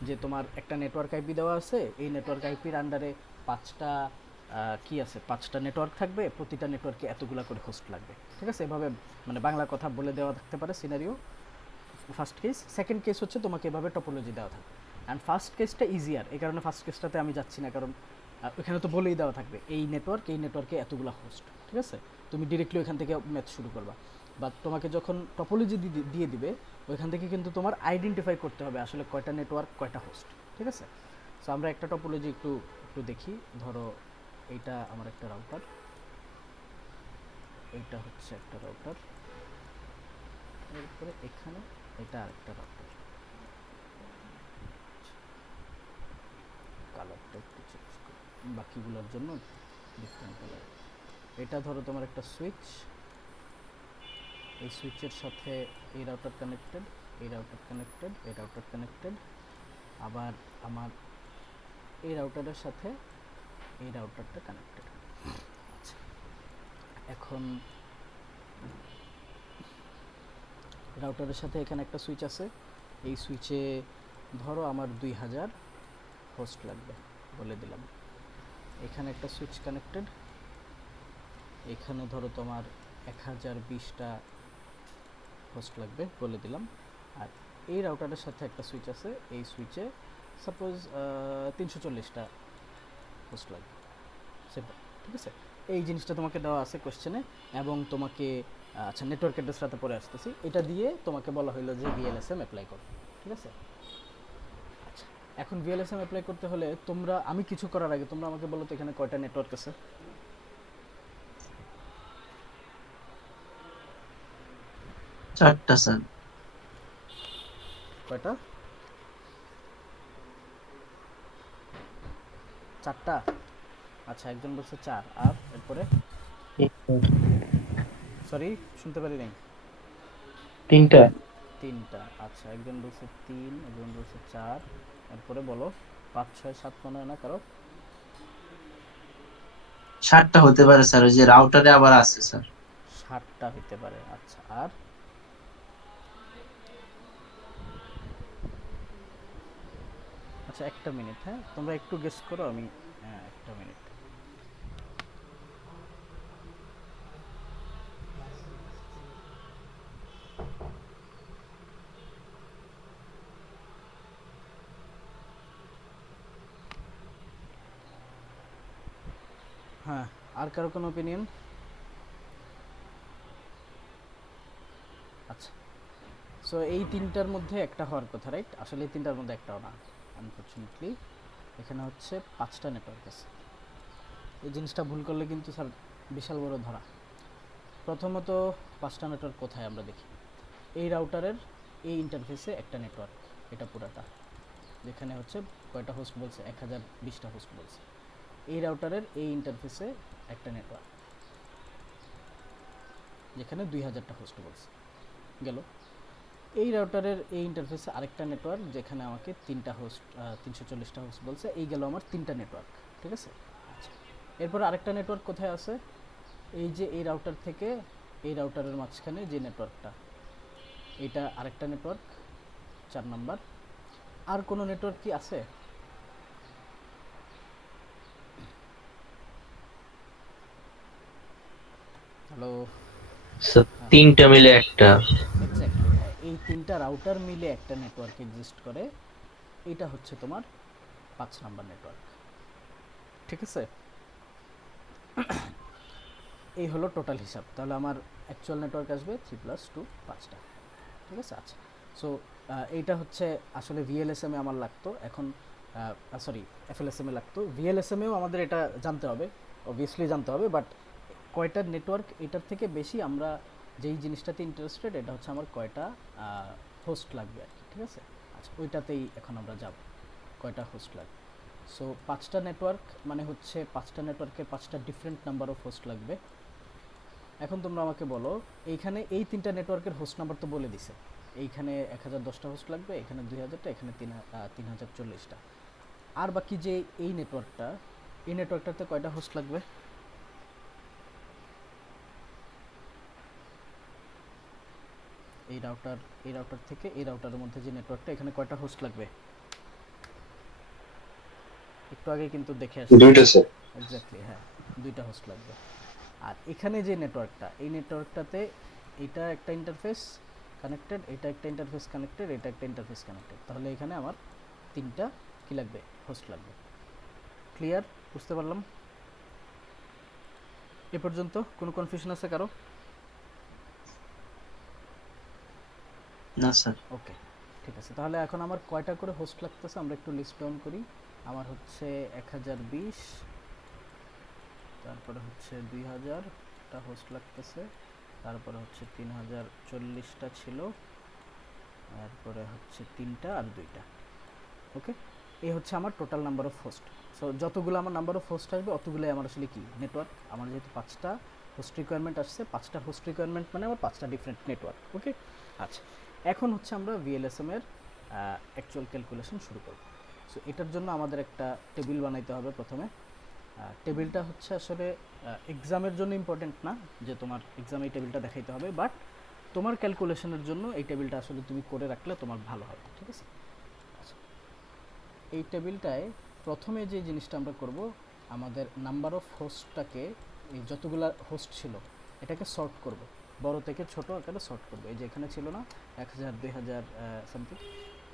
যে তোমার একটা নেটওয়ার্ক আইপি দেওয়া আছে, এই নেটওয়ার্ক আইপির আন্ডারে 5টা কি আছে, 5টা নেটওয়ার্ক থাকবে, প্রতিটা নেটওয়ার্কে এতগুলা করে হোস্ট লাগবে। ঠিক আছে, এভাবে মানে বাংলা কথা বলে দেওয়া থাকতে পারে scenario, first case. Second case হচ্ছে তোমাকে এভাবে টপোলজি দেওয়া থাকবে, অ্যান্ড ফার্স্ট কেসটা ইজিয়ার, এই কারণে ফার্স্ট কেসটাতে আমি যাচ্ছি না, কারণ ওখানে তো বলেই দেওয়া থাকবে এই নেটওয়ার্কে এতগুলা হোস্ট। ঠিক আছে, তুমি ডিরেক্টলি ওইখান থেকে ম্যাথ শুরু করবা, বা তোমাকে যখন টপোলজি দিয়ে দিবে, ওইখান থেকে কিন্তু তোমার আইডেন্টিফাই করতে হবে আসলে কয়টা নেটওয়ার্ক, কয়টা হোস্ট। ঠিক আছে, সো আমরা একটা টপোলজি একটু একটু দেখি। ধরো এইটা আমার একটা রাউটার, এইটা হচ্ছে একটা রাউটার, এরপরে এখানে এটা আরেকটা রাউটার। কালারটা একটু চেঞ্জ করি, বাকিগুলোর জন্য ডিফারেন্ট কালার। এটা ধরো তোমার একটা সুইচ, এই সুইচের সাথে এই রাউটার কানেক্টেড, এই রাউটার কানেক্টেড, এই রাউটার কানেক্টেড, আবার আমার এই রাউটারের সাথে এই রাউটারটা কানেক্টেড। আচ্ছা, এখন রাউটারের সাথে এখানে একটা সুইচ আছে, এই সুইচে ধরো আমার 2000 হোস্ট লাগবে বলে দিলাম। এখানে একটা সুইচ কানেক্টেড, এখানে ধরো তোমার 1020টা হোস্ট লাগবে বলে দিলাম। আর এই রাউটারের সাথে একটা সুইচ আছে, এই সুইচে সাপোজ 340টা হোস্ট লাগবে, সেটা। ঠিক আছে, এই জিনিসটা তোমাকে দেওয়া আছে কোশ্চেনে, এবং তোমাকে আচ্ছা নেটওয়ার্ক অ্যাড্রেসটাতে পরে আসতেছি, এটা দিয়ে তোমাকে বলা হলো যে ভিএলএসএম অ্যাপ্লাই করো। ঠিক আছে, আচ্ছা এখন ভিএলএসএম অ্যাপ্লাই করতে হলে তোমরা, আমি কিছু করার আগে তোমরা আমাকে বলো তো এখানে কয়টা নেটওয়ার্ক আছে? 4টা স্যার। কয়টা? 4টা। আচ্ছা, একজন বলছে 4, আর এরপরে? সরি, শুনতে পারি নাই। 3টা। তিনটা, আচ্ছা একজন বলছে 3, একজন বলছে 4, এরপরে বলো 5 6 7 মনে হয় না কারো? 7টা হতে পারে স্যার, ওই যে রাউটারে আবার আছে স্যার। 7টা হইতে পারে, আচ্ছা। আর আচ্ছা একটা মিনিট, হ্যাঁ তোমরা একটু গেস করো, আমি হ্যাঁ একটা মিনিট। হ্যাঁ, আর কারো কোনো ওপিনিয়ন? আচ্ছা, সো এই তিনটার মধ্যে একটা হওয়ার কথা, রাইট? আসলে এই তিনটার মধ্যে একটাও না, আনফরচুনেটলি। এখানে হচ্ছে 5টা নেটওয়ার্ক আছে। এই জিনিসটা ভুল করলে কিন্তু স্যার বিশাল বড় ধরা। প্রথমত 5টা নেটওয়ার্ক কোথায় আমরা দেখি, এই রাউটারের এই ইন্টারফেসে একটা নেটওয়ার্ক, এটা পুরাটা, যেখানে হচ্ছে কয়টা হোস্ট বলছে, 1020টা হোস্ট বলছে। এই রাউটারের এই ইন্টারফেসে একটা নেটওয়ার্ক, যেখানে 2000টা হোস্ট বলছে, গেল। এই রাউটারের এই ইন্টারফেসে আরেকটা নেটওয়ার্ক, যেখানে আমাকে 3টা হোস্ট 340টা হোস্ট বলছে, এই গেল আমার 3টা নেটওয়ার্ক, ঠিক আছে? আচ্ছা, এরপর আরেকটা নেটওয়ার্ক কোথায় আছে, এই যে এই রাউটার থেকে এই রাউটারের মাঝখানে যে নেটওয়ার্কটা, এটা আরেকটা নেটওয়ার্ক, 4 নাম্বার। আর কোনো নেটওয়ার্ক কি আছে? হ্যালো? স্যার 3টা মিলে একটা। এক্স্যাক্টলি, হ্যাঁ, এই 3টা রাউটার মিলে একটা নেটওয়ার্ক এক্সিস্ট করে, এটা হচ্ছে তোমার 5 নাম্বার নেটওয়ার্ক, ঠিক আছে? এই হলো টোটাল হিসাব। তাহলে আমার অ্যাকচুয়াল নেটওয়ার্ক আসবে 3+2, 5টা, ঠিক আছে? আচ্ছা, সো এইটা হচ্ছে আসলে ভিএলএসএমে আমার লাগতো, এখন সরি এফএলএসএমে লাগতো। ভিএলএসএমেও আমাদের এটা জানতে হবে, অবভিয়াসলি জানতে হবে, বাট কয়টা নেটওয়ার্ক, এটার থেকে বেশি আমরা যেই জিনিসটাতে ইন্টারেস্টেড, এটা হচ্ছে আমার কয়টা হোস্ট লাগবে আর কি, ঠিক আছে? আচ্ছা, ওইটাতেই এখন আমরা যাব, কয়টা হোস্ট লাগবে। সো 5টা নেটওয়ার্ক মানে হচ্ছে 5টা নেটওয়ার্কের 5টা ডিফারেন্ট নাম্বার অফ হোস্ট লাগবে। এখন তোমরা আমাকে বলো, এইখানে এই 3টা নেটওয়ার্কের হোস্ট নাম্বার তো বলে দিছে, এইখানে 1010টা হোস্ট লাগবে, এখানে 2000টা, এখানে 3040টা। আর বাকি যে এই নেটওয়ার্কটা, এই নেটওয়ার্কটাতে কয়টা হোস্ট লাগবে? এই রাউটার থেকে এই রাউটারের মধ্যে যে নেটওয়ার্কটা, এখানে কয়টা হোস্ট লাগবে? একটু আগে কিন্তু দেখে আসছি। 2টা স্যার। এক্স্যাক্টলি, হ্যাঁ 2টা হোস্ট লাগবে। আর এখানে যে নেটওয়ার্কটা, এই নেটওয়ার্কটাতে এটা একটা ইন্টারফেস কানেক্টেড, এটা একটা ইন্টারফেস কানেক্টেড, এটা একটা ইন্টারফেস কানেক্টেড, তাহলে এখানে আমার 3টা কি লাগবে? হোস্ট লাগবে। ক্লিয়ার? বুঝতে পারলাম? এ পর্যন্ত কোনো কনফিউশন আছে কারো? না স্যার। ওকে, ঠিক আছে। তাহলে এখন আমার কয়টা করে হোস্ট লাগতেছে আমরা একটু লিস্ট ডাউন করি। আমার হচ্ছে 1020, তারপরে হচ্ছে 2000টা হোস্ট লাগতেছে, তারপরে হচ্ছে 3040টা ছিল, তারপরে হচ্ছে 3টা আর 2টা। ওকে, এই হচ্ছে আমার total number of host. So যতগুলো আমার নাম্বার অফ হোস্ট আসবে অতগুলোই আমার আসলে কি নেটওয়ার্ক। আমার যেহেতু 5টা হোস্ট রিকোয়ারমেন্ট আসছে, 5টা হোস্ট রিকোয়ারমেন্ট মানে আমার 5টা ডিফারেন্ট নেটওয়ার্ক। ওকে, আচ্ছা, এখন হচ্ছে আমরা ভিএলএসএম এর অ্যাকচুয়াল ক্যালকুলেশন শুরু করব। সো এটার জন্য আমাদের একটা টেবিল বানাইতে হবে প্রথমে। টেবিলটা হচ্ছে আসলে এক্সামের জন্য ইম্পর্টেন্ট না যে তোমার এক্সামে এই টেবিলটা দেখাইতে হবে, বাট তোমার ক্যালকুলেশনের জন্য এই টেবিলটা আসলে তুমি করে রাখলে তোমার ভালো হবে, ঠিক আছে? আচ্ছা, এই টেবিলটায় প্রথমে যে জিনিসটা আমরা করব, আমাদের নাম্বার অফ হোস্টটাকে, এই যতগুলা হোস্ট ছিল এটাকে সর্ট করব, বড় থেকে ছোট আকারে সর্ট করব। এই যে এখানে ছিল না 1000 2000 সামথিং,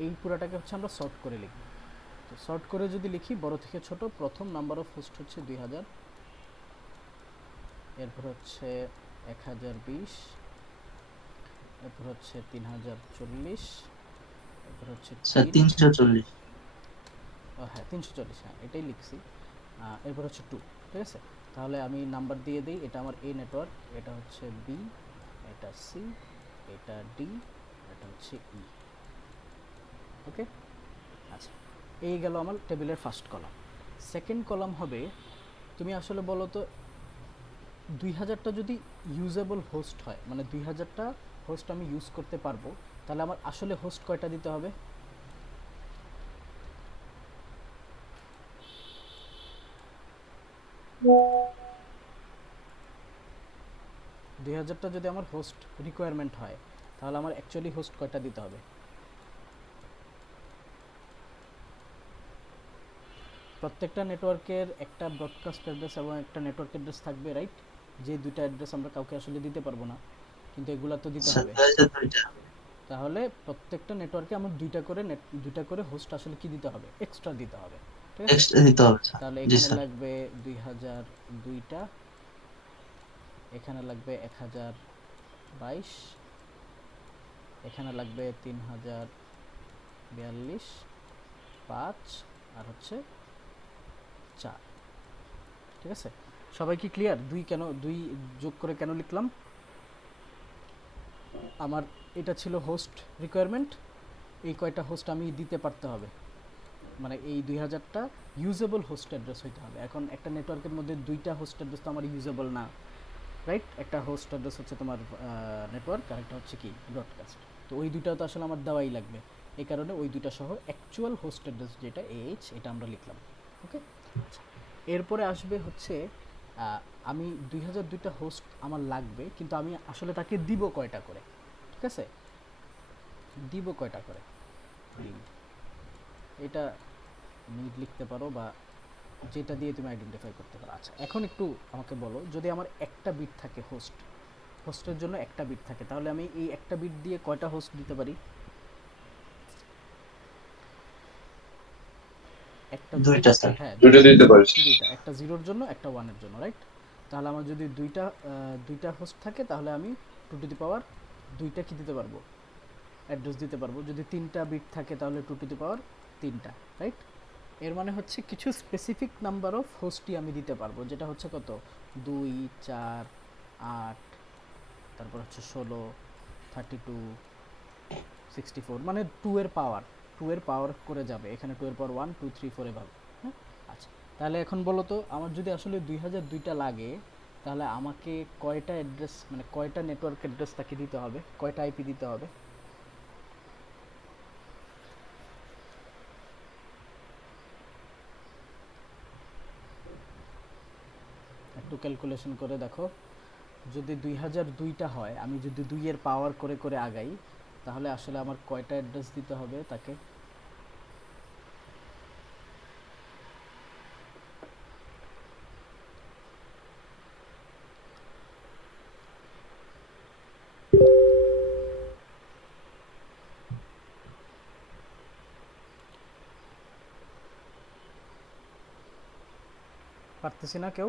এই পুরাটাকে হচ্ছে আমরা সর্ট করে লিখব। তো সর্ট করে যদি লিখি বড় থেকে ছোট, প্রথম নাম্বার অফ হোস্ট হচ্ছে 2000, এরপর হচ্ছে 1020, এরপর হচ্ছে 3040, এরপর হচ্ছে স্যার 340। হ্যাঁ 340, হ্যাঁ এটাই লিখছি। এরপর হচ্ছে 2, ঠিক আছে? তাহলে আমি নাম্বার দিয়ে দিই, এটা আমার এ নেটওয়ার্ক, এটা হচ্ছে বি, এটা সি, এটা ডি, এটা হচ্ছে ই। ওকে, আচ্ছা, এই গেল আমার টেবিলের ফার্স্ট কলাম। সেকেন্ড কলাম হবে, তুমি আসলে বলো তো 2000টা যদি ইউজেবল হোস্ট হয়, মানে 2000টা হোস্ট আমি ইউজ করতে পারবো, তাহলে আমার আসলে হোস্ট কয়টা দিতে হবে? দুই হাজারটা যদি আমার হোস্ট রিকোয়ারমেন্ট হয়, তাহলে আমার অ্যাকচুয়ালি হোস্ট কয়টা দিতে হবে? প্রত্যেকটা নেটওয়ার্কের একটা ব্রডকাস্ট অ্যাড্রেস এবং একটা নেটওয়ার্ক অ্যাড্রেস থাকবে, রাইট? যে দুইটা অ্যাড্রেস আমরা কাউকে আসলে দিতে পারবো না, কিন্তু এগুলা তো দিতে স্যার হবে। 2002টা। তাহলে প্রত্যেকটা নেটওয়ার্কে আমার দুইটা করে হোস্ট আসলে কি দিতে হবে? এক্সট্রা দিতে হবে, ঠিক আছে? এক্সট্রা দিতে হবে স্যার। তাহলে জি এখানে স্যার। লাগবে 2002টা, এখানে লাগবে 1022, এখানে লাগবে 3042, 5 আর হচ্ছে 4, ঠিক আছে? সবাই কি ক্লিয়ার? দুই যোগ করে কেন লিখলাম? আমার এটা ছিল হোস্ট রিকোয়ারমেন্ট, এই কয়টা হোস্ট আমি দিতে পারতে হবে, মানে এই 2000টা ইউজেবল হোস্ট অ্যাড্রেস হইতে হবে। এখন একটা নেটওয়ার্কের মধ্যে দুইটা হোস্ট অ্যাড্রেস তো আমার ইউজেবল না, রাইট? একটা হোস্ট অ্যাড্রেস হচ্ছে তোমার নেটওয়ার্ক, আর একটা হচ্ছে কি ব্রডকাস্ট। তো ওই দুইটা তো আসলে আমার দেওয়াই লাগবে, এই কারণে ওই দুইটা সহ অ্যাকচুয়াল হোস্ট অ্যাড্রেস যেটা AH, এটা আমরা লিখলাম। ওকে, আচ্ছা। এরপরে আসবে হচ্ছে আমি 2002টা হোস্ট আমার লাগবে, কিন্তু আমি আসলে তাকে দিব কয়টা করে, ঠিক আছে? দিব কয়টা করে এটা মিনিট লিখতে পারো, বা যেটা দিয়ে তুমি আইডেন্টিফাই করতে পারো। আচ্ছা, এখন একটু আমাকে বলো, যদি আমার একটা বিট থাকে, হোস্টের জন্য একটা বিট থাকে, তাহলে আমি এই একটা বিট দিয়ে কয়টা হোস্ট দিতে পারি? একটা বিট, দুইটা স্যার। হ্যাঁ দুটো দিতে পারিস। দুইটা, একটা জিরোর জন্য একটা ওয়ানের জন্য, রাইট? তাহলে আমার যদি দুইটা হোস্ট থাকে, তাহলে আমি 2 দুইটা কি দিতে পারবো? অ্যাড্রেস দিতে পারবো। যদি 3টা বিট থাকে, তাহলে 2 3টা, রাইট? এর মানে হচ্ছে কিছু স্পেসিফিক নাম্বার অফ হোস্টই আমি দিতে পারবো, যেটা হচ্ছে কত? 2, 4, 8, তারপর হচ্ছে 16, 32, 64, মানে 2 এর পাওয়ার করে যাবে এখানে। 2 এর পাওয়ার 1, 2, 3, 4 এভাবে, হ্যাঁ? আচ্ছা, তাহলে এখন বলো তো, আমার যদি আসলে 2002টা লাগে, তাহলে আমাকে কয়টা অ্যাড্রেস, মানে কয়টা নেটওয়ার্ক অ্যাড্রেস তাকে দিতে হবে, কয়টা IP দিতে হবে? একটু ক্যালকুলেশন করে দেখো। যদি 2002টা হয়, আমি যদি 2 এর পাওয়ার করে করে আগাই, তাহলে আসলে আমার কয়টা অ্যাড্রেস দিতে হবে তাকে? পারতেছি না কেউ?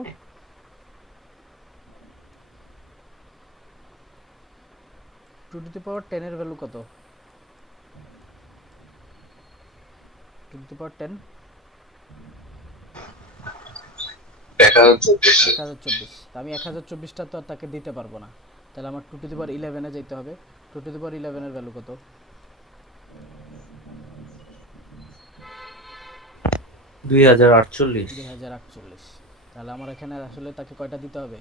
2 এর ভ্যালু কত? 2 1024। 1024। আমি 1024টা তো আর তাকে দিতে পারবো না, তাহলে আমার 2 যেতে হবে। 2 এর ভ্যালু কত? 2048। 2048। তাহলে আমার এখানে আসলে তাকে কয়টা দিতে হবে?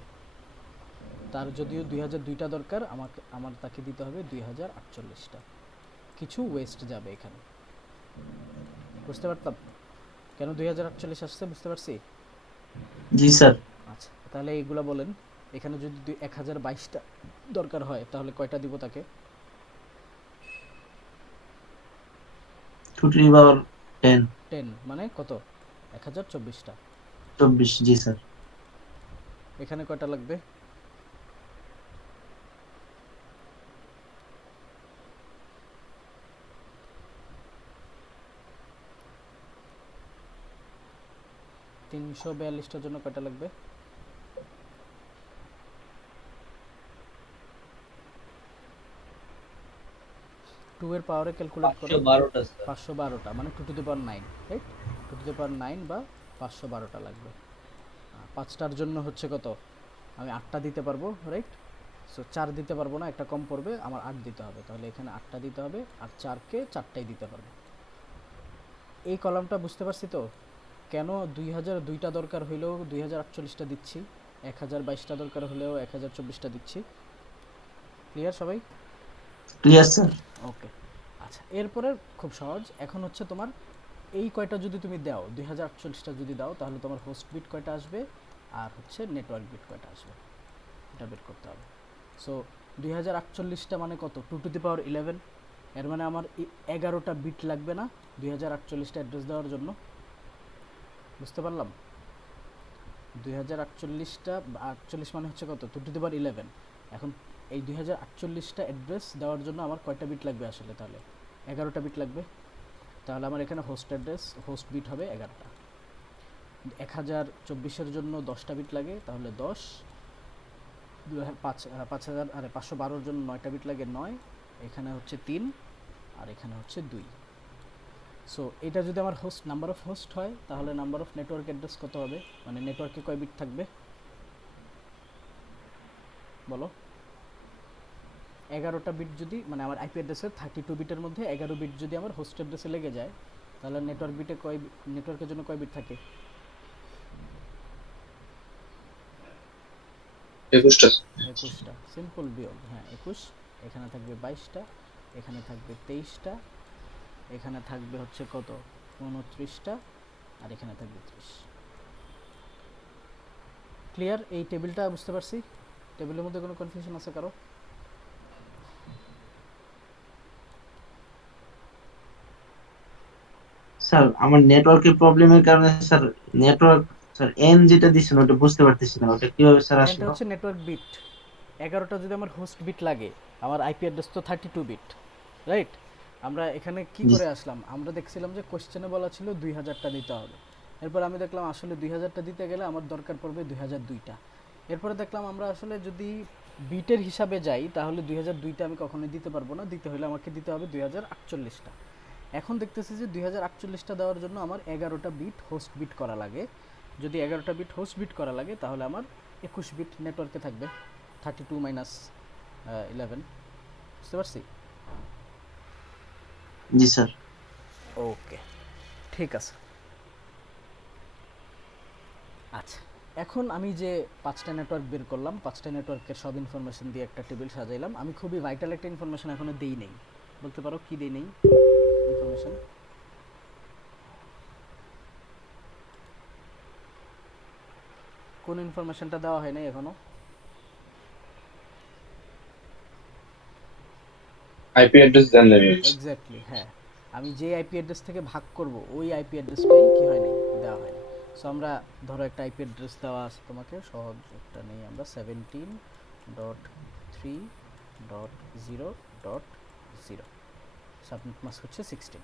তার যদিও 2002টা দরকার, আমার তাকে দিতে হবে 2048টা। কিছু ওয়েস্ট যাবে এখানে, বুঝতে পারতাম কেন 2048 আসছে? বুঝতে পারছি। জি স্যার। আচ্ছা, তাহলে এইগুলা বলেন। এখানে যদি 1022টা দরকার হয়, তাহলে কয়টা দিব তাকে? 2 × 10। 10, মানে কত? 1024টা। 24। জি স্যার। এখানে কয়টা লাগবে? $342টার জন্য কয়টা লাগবে? 2 এর পাওয়ারে ক্যালকুলেট করো। 512টা স্যার। 512টা, মানে 2 to the power 9, right? 2 to the power 9 বা 512টা লাগবে। 5টার জন্য হচ্ছে কত? আমি 8টা দিতে পারবো, রাইট? সো 4 দিতে পারবো না, একটা কম পড়বে, আমার 8 দিতে হবে। তাহলে এখানে 8টা দিতে হবে, আর 4কে 4টাই দিতে পারবো। এই কলামটা বুঝতে পারছি তো? কেন 2002টা দরকার হইলেও 2048টা দিচ্ছি, 1022টা দরকার হলেও 1024টা দিচ্ছি। ক্লিয়ার সবাই? Clear sir. ওকে, আচ্ছা এরপরে খুব সহজ। এখন হচ্ছে তোমার এই কয়টা যদি তুমি দাও 2048টা যদি দাও তাহলে তোমার হোস্ট বিট কয়টা আসবে আর হচ্ছে নেটওয়ার্ক বিট কয়টা আসবে এটা বের করতে হবে। সো 2048টা মানে কত, 2^11। এর মানে আমার 11টা বিট লাগবে না 2048টা অ্যাড্রেস দেওয়ার জন্য। বুঝতে পারলাম? 2048টা 48 মানে হচ্ছে কত, 2^11। এখন এই 2048টা অ্যাড্রেস দেওয়ার জন্য আমার কয়টা বিট লাগবে আসলে, তাহলে 11টা বিট লাগবে। তাহলে আমার এখানে হোস্ট অ্যাড্রেস হোস্ট বিট হবে 11টা। 1024-এর জন্য 10টা বিট লাগে, তাহলে 10। 512-র জন্য 9টা বিট লাগে 9, এখানে হচ্ছে 3 আর এখানে হচ্ছে 2। সো এটা যদি আমার হোস্ট নাম্বার অফ হোস্ট হয় তাহলে নাম্বার অফ নেটওয়ার্ক অ্যাড্রেস কত হবে, মানে নেটওয়ার্কে কয় বিট থাকবে বলো। 11টা বিট যদি, মানে আমার আইপি অ্যাড্রেসের 32 বিটের মধ্যে 11 বিট যদি আমার হোস্ট অ্যাড্রেসে লেগে যায় তাহলে নেটওয়ার্ক বিটে নেটওয়ার্কের জন্য কয় বিট থাকে? 21টা। 21টা। সিম্পল বিয়োগ, হ্যাঁ 21। এখানে থাকবে 22টা, এখানে থাকবে 23টা, এখানে থাকবে হচ্ছে কত 29টা, আর এখানে থাকবে 30। ক্লিয়ার? এই টেবিলটা বুঝতে পারছি? টেবিলের মধ্যে কোনো কনফিউশন আছে কারো? স্যার আমার নেটওয়ার্কের প্রবলেমের কারণে স্যার নেটওয়ার্ক স্যার এন যেটা দিছেন ওটা বুঝতে পারতেছি না, ওটা কিভাবে স্যার এনটা আসলো? হচ্ছে নেটওয়ার্ক বিট। 11টা যদি আমার হোস্ট বিট লাগে, আমার আইপি অ্যাড্রেস তো 32 বিট, রাইট? আমরা এখানে কি জি করে আসলাম, আমরা দেখছিলাম যে কোশ্চেনে বলা ছিল 2000টা দিতে হবে। এরপর আমি দেখলাম আসলে 2000টা দিতে গেলে আমার দরকার পড়বে 2002টা। এরপরে দেখলাম আমরা আসলে যদি বিটের হিসাবে যাই তাহলে 2002টা আমি কখনোই দিতে পারবো না, দিতে হলে আমাকে দিতে হবে 2048টা। এখন দেখতেছি যে 2048টা দেওয়ার জন্য আমার 11টা বিট হোস্ট বিট করা লাগে। যদি 11টা বিট হোস্ট বিট করা লাগে তাহলে আমার 21 বিট নেটওয়ার্কে থাকবে, 32 মাইনাস 11। বুঝতে পারছি? জি স্যার। ওকে, ঠিক আছে। আচ্ছা, এখন আমি যে 5টা নেটওয়ার্ক বের করলাম, 5টা নেটওয়ার্কের সব ইনফরমেশন দিয়ে একটা টেবিল সাজাইলাম। আমি খুবই ভাইটাল একটা ইনফরমেশন এখনো দেই নেই। বলতে পারো কি দেই নেই ইনফরমেশন? কোন ইনফরমেশনটা দেওয়া হয় নাই এখনো? আইপি অ্যাড্রেস দেন নাই। এক্স্যাক্টলি, হ্যাঁ। আমি যে আইপি অ্যাড্রেস থেকে ভাগ করব ওই আইপি অ্যাড্রেসটাই কি হয় নাই, দেওয়া হয় না। সো আমরা ধরো একটা আইপি অ্যাড্রেস দেওয়া আছে তোমাকে, সহজ একটা নেই আমরা 17.3.0.0, সাবনেট মাস্ক হচ্ছে 16,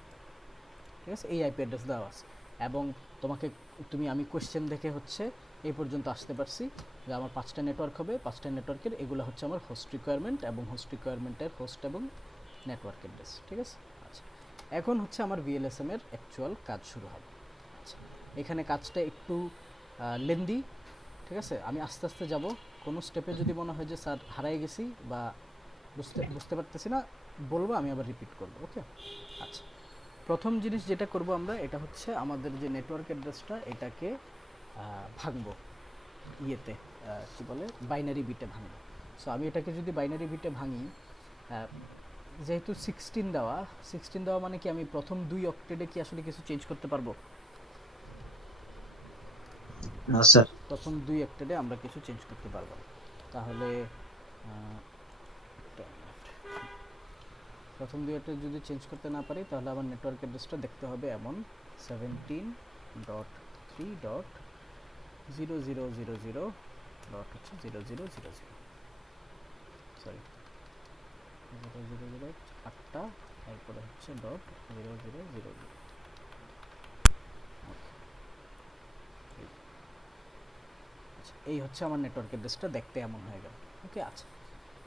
ঠিক আছে? এই আইপি অ্যাড্রেস দেওয়া আছে এবং তোমাকে আমি কোশ্চেন দেখে হচ্ছে এই পর্যন্ত আসতে পারছি যে আমার 5টা নেটওয়ার্ক হবে, 5টা নেটওয়ার্কের এগুলো হচ্ছে আমার হোস্ট রিকোয়ারমেন্ট এবং হোস্ট রিকোয়ারমেন্টের হোস্ট এবং নেটওয়ার্ক অ্যাড্রেস, ঠিক আছে? আচ্ছা, এখন হচ্ছে আমার ভিএলএসএম এর অ্যাকচুয়াল কাজ শুরু হবে। আচ্ছা, এখানে কাজটা একটু লেন্দি, ঠিক আছে? আমি আস্তে আস্তে যাব। কোনো স্টেপে যদি মনে হয় যে স্যার হারাই গেছি বা বুঝতে পারতেছি না বলবো, আমি আবার রিপিট করব, ওকে? আচ্ছা, প্রথম জিনিস যেটা করব আমরা, এটা হচ্ছে আমাদের যে নেটওয়ার্ক অ্যাড্রেসটা এটাকে ভাঙবো ইয়েতে, কি বলে, বাইনারি বিটে ভাঙবো। সো আমি এটাকে যদি বাইনারি বিটে ভাঙি, যেহেতু 16 দেওয়া মানে কি আমি প্রথম 2 অক্টেটে কি আসলে কিছু চেঞ্জ করতে পারবো? না স্যার। প্রথম 2 অক্টেটে আমরা কিছু চেঞ্জ করতে পারবো না। তাহলে প্রথম 2 অক্টেট যদি চেঞ্জ করতে না পারি তাহলে আমার নেটওয়ার্ক অ্যাড্রেসটা দেখতে হবে এমন 17.3.0000 ডট হচ্ছে 0000, সরি 0000 8টা, এরপরে হচ্ছে ডট 0000। আচ্ছা, এই হচ্ছে আমার নেটওয়ার্ক অ্যাড্রেসটা দেখতে এমন হয়ে গেল, ওকে? আচ্ছা,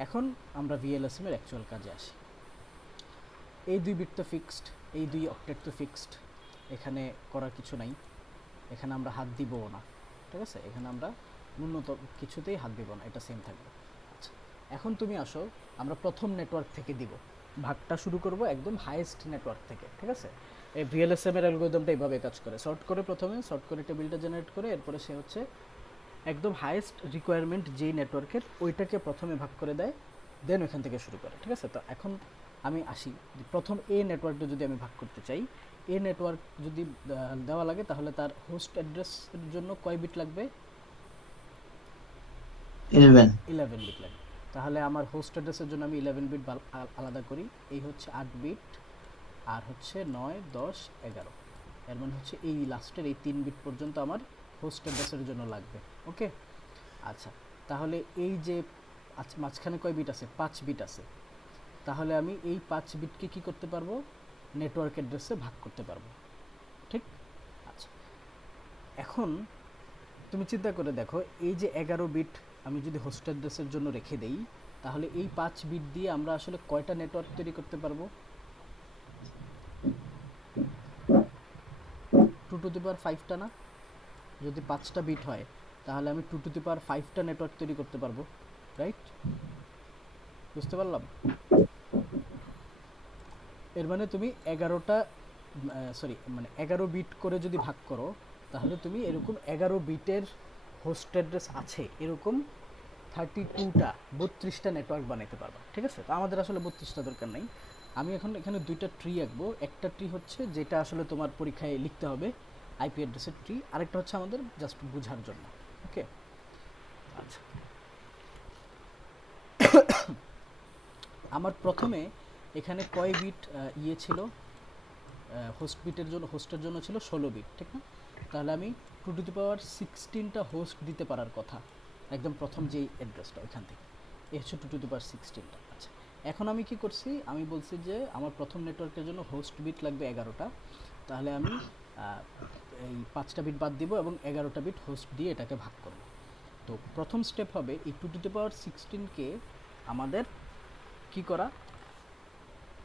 এখন আমরা ভিএলএসএম এর অ্যাকচুয়াল কাজে আসি। এই 2 বিট তো ফিক্সড, এই 2 অক্টেট তো ফিক্সড, এখানে করার কিছু নাই, এখানে আমরা হাত দিবও না, ঠিক আছে? এখানে আমরা ন্যূনতম কিছুতেই হাত দিব না, এটা সেম থাকবে। আচ্ছা, এখন তুমি আসো, আমরা প্রথম নেটওয়ার্ক থেকে দিব, ভাগটা শুরু করব একদম হাইয়েস্ট নেটওয়ার্ক থেকে, ঠিক আছে? এই ভিএলএসএম এর অ্যালগরিদমটা এইভাবে কাজ করে, সর্ট করে প্রথমে সর্ট করে টেবিলটা জেনারেট করে এরপরে সে হচ্ছে একদম হাইয়েস্ট রিকোয়ারমেন্ট যেই নেটওয়ার্কের ওইটাকে প্রথমে ভাগ করে দেয় দেন ওইখান থেকে শুরু করে, ঠিক আছে? তো এখন আমি আসি যে প্রথম এ নেটওয়ার্কটা যদি আমি ভাগ করতে চাই, এ নেটওয়ার্ক যদি দেওয়া লাগে তাহলে তার হোস্ট অ্যাড্রেসের জন্য কয় বিট লাগবে? 11। 11 বিট লাগবে। তাহলে আমার হোস্ট অ্যাড্রেসের জন্য আমি 11 বিট আলাদা করি। এই হচ্ছে 8 বিট, আর হচ্ছে 9, 10, 11। এর মানে হচ্ছে এই লাস্টের এই 3 বিট পর্যন্ত আমার হোস্ট অ্যাড্রেসের জন্য লাগবে। ওকে, আচ্ছা, তাহলে এই যে মাঝখানে কয় বিট আছে? 5 বিট আছে। তাহলে আমি এই 5 বিটকে কি করতে পারবো? নেটওয়ার্ক অ্যাড্রেসে ভাগ করতে পারবো, ঠিক? আচ্ছা, এখন তুমি চিন্তা করে দেখো, এই যে 11 বিট আমি যদি হোস্ট অ্যাড্রেসের জন্য রেখে দেই, তাহলে এই 5 বিট দিয়ে আমরা আসলে কয়টা নেটওয়ার্ক তৈরি করতে পারবো? 2 টু দি পাওয়ার 5টা না? যদি 5টা বিট হয় তাহলে আমি 2 টু দি পাওয়ার 5টা নেটওয়ার্ক তৈরি করতে পারবো, রাইট? বুঝতে পারলাম? এর মানে তুমি 11টা, সরি, মানে 11 বিট করে যদি ভাগ করো, তাহলে তুমি এরকম 11 বিটের হোস্ট অ্যাড্রেস আছে এরকম 32টা 32টা নেটওয়ার্ক বানাইতে পারবা, ঠিক আছে? তো আমাদের আসলে 32টা দরকার নাই। আমি এখন এখানে দুইটা ট্রি আঁকবো। একটা ট্রি হচ্ছে যেটা আসলে তোমার পরীক্ষায় লিখতে হবে, আইপি অ্যাড্রেসের ট্রি। আরেকটা হচ্ছে আমাদের জাস্ট বোঝার জন্য। ওকে, আচ্ছা, আমার প্রথমে এখানে কয় বিট ইয়ে ছিল? হোস্ট বিটের জন্য, হোস্টের জন্য ছিল 16 বিট, ঠিক না? তাহলে আমি 2 টু দি পাওয়ার 16টা হোস্ট দিতে পারার কথা, একদম প্রথম যেই অ্যাড্রেসটা ওইখান থেকে। এই হচ্ছে 2 টু দি পাওয়ার 16টা। আচ্ছা, এখন আমি কি করছি? আমি বলছি যে আমার প্রথম নেটওয়ার্কের জন্য হোস্ট বিট লাগবে 11টা। তাহলে আমি এই 5টা বিট বাদ দিব এবং 11টা বিট হোস্ট দিয়ে এটাকে ভাগ করব। তো প্রথম স্টেপ হবে এই 2 টু দি পাওয়ার 16কে আমাদের কি করা?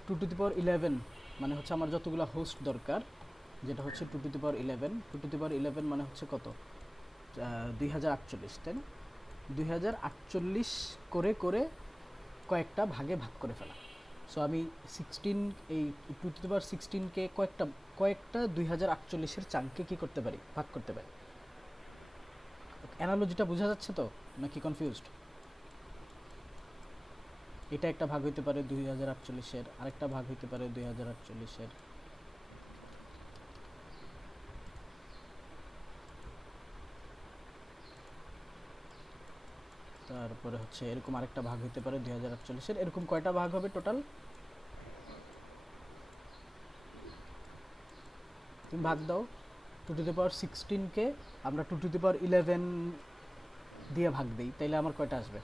2 টু দি পাওয়ার 11 মানে হচ্ছে আমার যতগুলো হোস্ট দরকার, যেটা হচ্ছে 2 to the power 11। 2 to the পাওয়ার 11 মানে হচ্ছে কত? 2048, তাই না? 2048 করে করে কয়েকটা ভাগে ভাগ করে ফেলা। সো আমি 16, এই 2 টু দি পাওয়ার 16কে কয়েকটা 2048-এর চাঙ্কে কি করতে পারি? ভাগ করতে পারি। অ্যানালজিটা বোঝা যাচ্ছে তো, নাকি কনফিউজড? এটা একটা ভাগ হইতে পারে 2048-এর, আরেকটা ভাগ হইতে পারে 2048-এর, তারপরে হচ্ছে এরকম আরেকটা ভাগ হইতে পারে 2048-এর। এরকম কয়টা ভাগ হবে টোটাল? তুমি ভাগ দাও। 2 টু দি পাওয়ার 16কে আমরা 2 টু দি পাওয়ার 11 দিয়ে ভাগ দিই, তাইলে আমার কয়টা আসবে?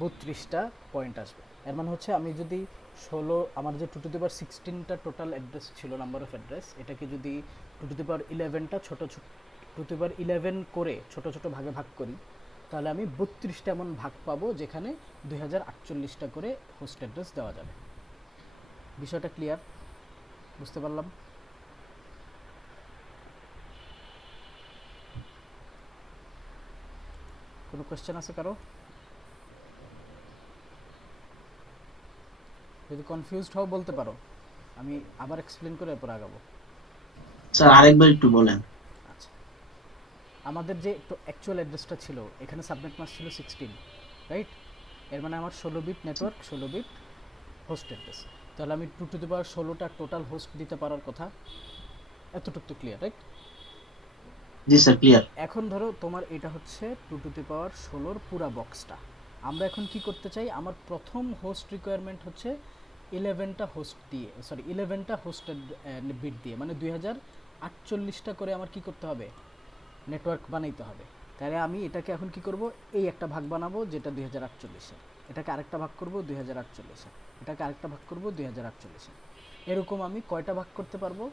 32টা পয়েন্ট আসবে। এর মানে হচ্ছে আমি যদি 16, আমার যে 2 টু দি পাওয়ার 16টা টোটাল অ্যাড্রেস ছিল, নাম্বার অফ অ্যাড্রেস, এটাকে যদি 2 টু দি পাওয়ার 11টা ছোট ছোট 2 টু দি পাওয়ার 11 করে ছোট ছোট ভাগে ভাগ করি, তাহলে আমি 32টা এমন ভাগ পাবো যেখানে 2048টা করে হোস্ট অ্যাড্রেস দেওয়া যাবে। বিষয়টা ক্লিয়ার? বুঝতে পারলাম? কোনো কোয়েশ্চেন আছে কারো? যদি কনফিউজড হও বলতে পারো, আমি আবার এক্সপ্লেন করে এরপর আগাবো। স্যার আরেকবার একটু বলেন। আচ্ছা, আমাদের যে অ্যাকচুয়াল অ্যাড্রেসটা ছিল, এখানে সাবনেট মাস্ক ছিল 16, রাইট? এর মানে আমার 16 bit network, 16 bit host address. তাহলে আমি 2 টু দি পাওয়ার 16টা টোটাল হোস্ট দিতে পারার কথা। এতটুকু তো ক্লিয়ার, রাইট? জি স্যার, ক্লিয়ার। এখন ধরো তোমার এটা হচ্ছে 2 টু দি পাওয়ার 16-র পুরা বক্সটা। আমরা এখন কি করতে চাই? আমার প্রথম হোস্ট রিকোয়ারমেন্ট হচ্ছে 11টা হোস্ট দিয়ে, সরি 11টা হোস্ট বিট দিয়ে, মানে 2048টা করে আমার কি করতে হবে? নেটওয়ার্ক বানাইতে হবে। তাহলে আমি এটাকে এখন কি করব? এই একটা ভাগ বানাবো যেটা 2048-এর, এটাকে আরেকটা ভাগ করব 2048-এর, এটাকে আরেকটা ভাগ করব 2048-এর। এরকম আমি কয়টা ভাগ করতে পারবো?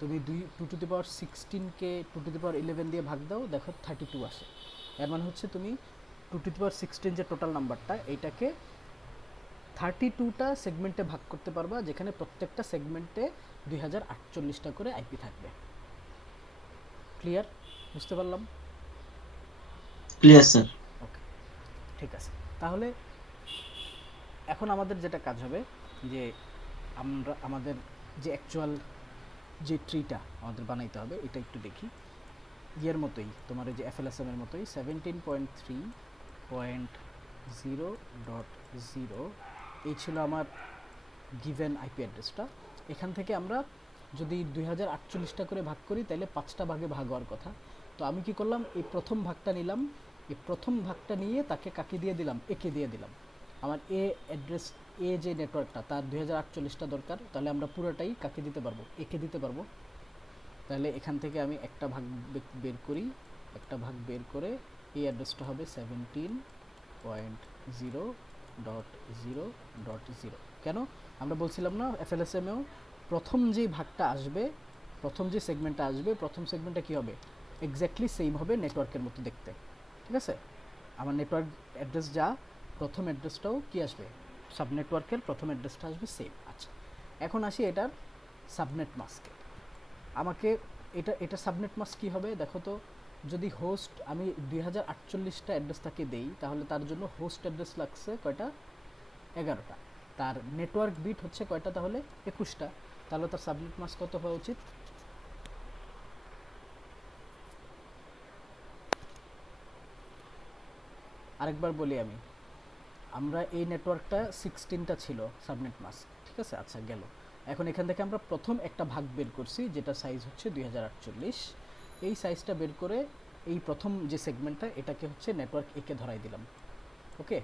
তুমি 2 to the power 16কে 2 to the পাওয়ার 11 দিয়ে ভাগ দাও, দেখো 32 আসে। এর মানে হচ্ছে তুমি 2 টু দি পাওয়ার 16 যে টোটাল নাম্বারটা, এইটাকে 32টা সেগমেন্টে ভাগ করতে পারবা, যেখানে প্রত্যেকটা সেগমেন্টে 2048টা করে আইপি থাকবে। ক্লিয়ার? বুঝতে পারলাম? Clear sir. ওকে, ঠিক আছে। তাহলে এখন আমাদের যেটা কাজ হবে যে আমরা আমাদের যে অ্যাকচুয়াল যে ট্রিটা আমাদের বানাইতে হবে, এটা একটু দেখি। ইয়ের মতোই, তোমার এই যে FLSM এর মতোই 17.3.0.1 জিরো, এই ছিল আমার গিভেন আইপি অ্যাড্রেসটা। এখান থেকে আমরা যদি 2048টা করে ভাগ করি তাহলে 5টা ভাগে ভাগ হওয়ার কথা। তো আমি কি করলাম, এই প্রথম ভাগটা নিলাম, এই প্রথম ভাগটা নিয়ে তাকে কাকে দিয়ে দিলাম, একে দিয়ে দিলাম। আমার এ অ্যাড্রেস, এ যে নেটওয়ার্কটা তার 2048টা দরকার, তাহলে আমরা পুরোটাই কাকে দিতে পারবো, একে দিতে পারবো। তাহলে এখান থেকে আমি একটা ভাগ বের করি, একটা ভাগ বের করে এই অ্যাড্রেসটা হবে 17.0.0.0। কেন আমরা বলছিলাম না এফএলএসএমেও প্রথম যে ভাগটা আসবে, প্রথম যে সেগমেন্টটা আসবে, প্রথম সেগমেন্টটা কী হবে, এক্স্যাক্টলি সেম হবে নেটওয়ার্কের মতো দেখতে। ঠিক আছে, আমার নেটওয়ার্ক অ্যাড্রেস যা, প্রথম অ্যাড্রেসটাও কি আসবে, সাবনেটওয়ার্কের প্রথম অ্যাড্রেসটা আসবে সেম। আচ্ছা, এখন আসি এটার সাবনেট মাস্কে। আমাকে এটা সাবনেট মাস্ক কী হবে দেখো তো, যদি হোস্ট আমি 2048টা অ্যাড্রেস তাকে দেই, তাহলে তার জন্য হোস্ট অ্যাড্রেস লাগছে কয়টা, 11টা। তার নেটওয়ার্ক বিট হচ্ছে কয়টা, তাহলে 21টা। তাহলে তার সাবনেট মাস্ক কত হওয়া উচিত, আরেকবার বলি আমি, আমরা এই নেটওয়ার্কটা 16টা ছিল সাবনেট মাস্ক, ঠিক আছে। আচ্ছা গেল, এখন এখান থেকে আমরা প্রথম একটা ভাগ বের করছি যেটা সাইজ হচ্ছে 2048। এই সাইজটা বের করে এই প্রথম যে সেগমেন্টটা এটাকে হচ্ছে নেটওয়ার্ক একে ধরাই দিলাম। ওকে,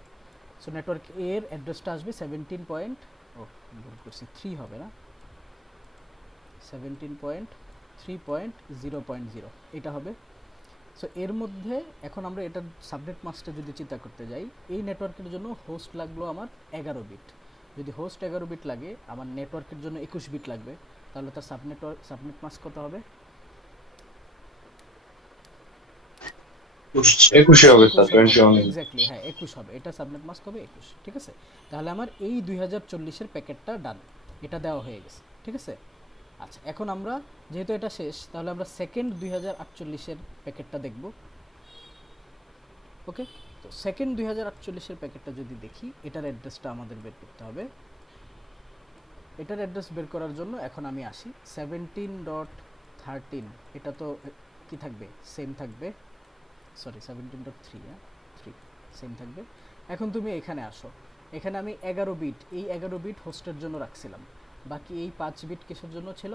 সো নেটওয়ার্ক এর অ্যাড্রেসটা আসবে 3 হবে না, 17.3.0.0 এটা হবে। সো এর মধ্যে এখন আমরা এটার সাবনেট মাস্কটা যদি চিন্তা করতে যাই, এই নেটওয়ার্কের জন্য হোস্ট লাগলো আমার 11 বিট। যদি হোস্ট 11 বিট লাগে, আমার নেটওয়ার্কের জন্য 21 বিট লাগবে, তাহলে তার সাবনেট মাস্ক কত হবে, 21 হবে স্যার, 21 এক্স্যাক্টলি, হ্যাঁ 21 হবে, এটা সাবনেট মাস্ক হবে 21। ঠিক আছে, তাহলে আমার এই 2040-এর প্যাকেটটা ডান, এটা দেওয়া হয়ে গেছে। ঠিক আছে, আচ্ছা এখন আমরা যেহেতু এটা শেষ, তাহলে আমরা সেকেন্ড 2048-এর প্যাকেটটা দেখব। ওকে, তো সেকেন্ড 2048-এর প্যাকেটটা যদি দেখি, এটার অ্যাড্রেসটা আমাদের বের করতে হবে। এটার অ্যাড্রেস বের করার জন্য এখন আমি আসি 17.13, এটা তো কি থাকবে, সেম থাকবে, সরি 17.3, 3 সেম থাকবে। এখন তুমি এখানে আসো, এখানে আমি 11 বিট, এই 11 বিট হোস্টের জন্য রাখছিলাম, বাকি এই 5 বিট কিসের জন্য ছিল,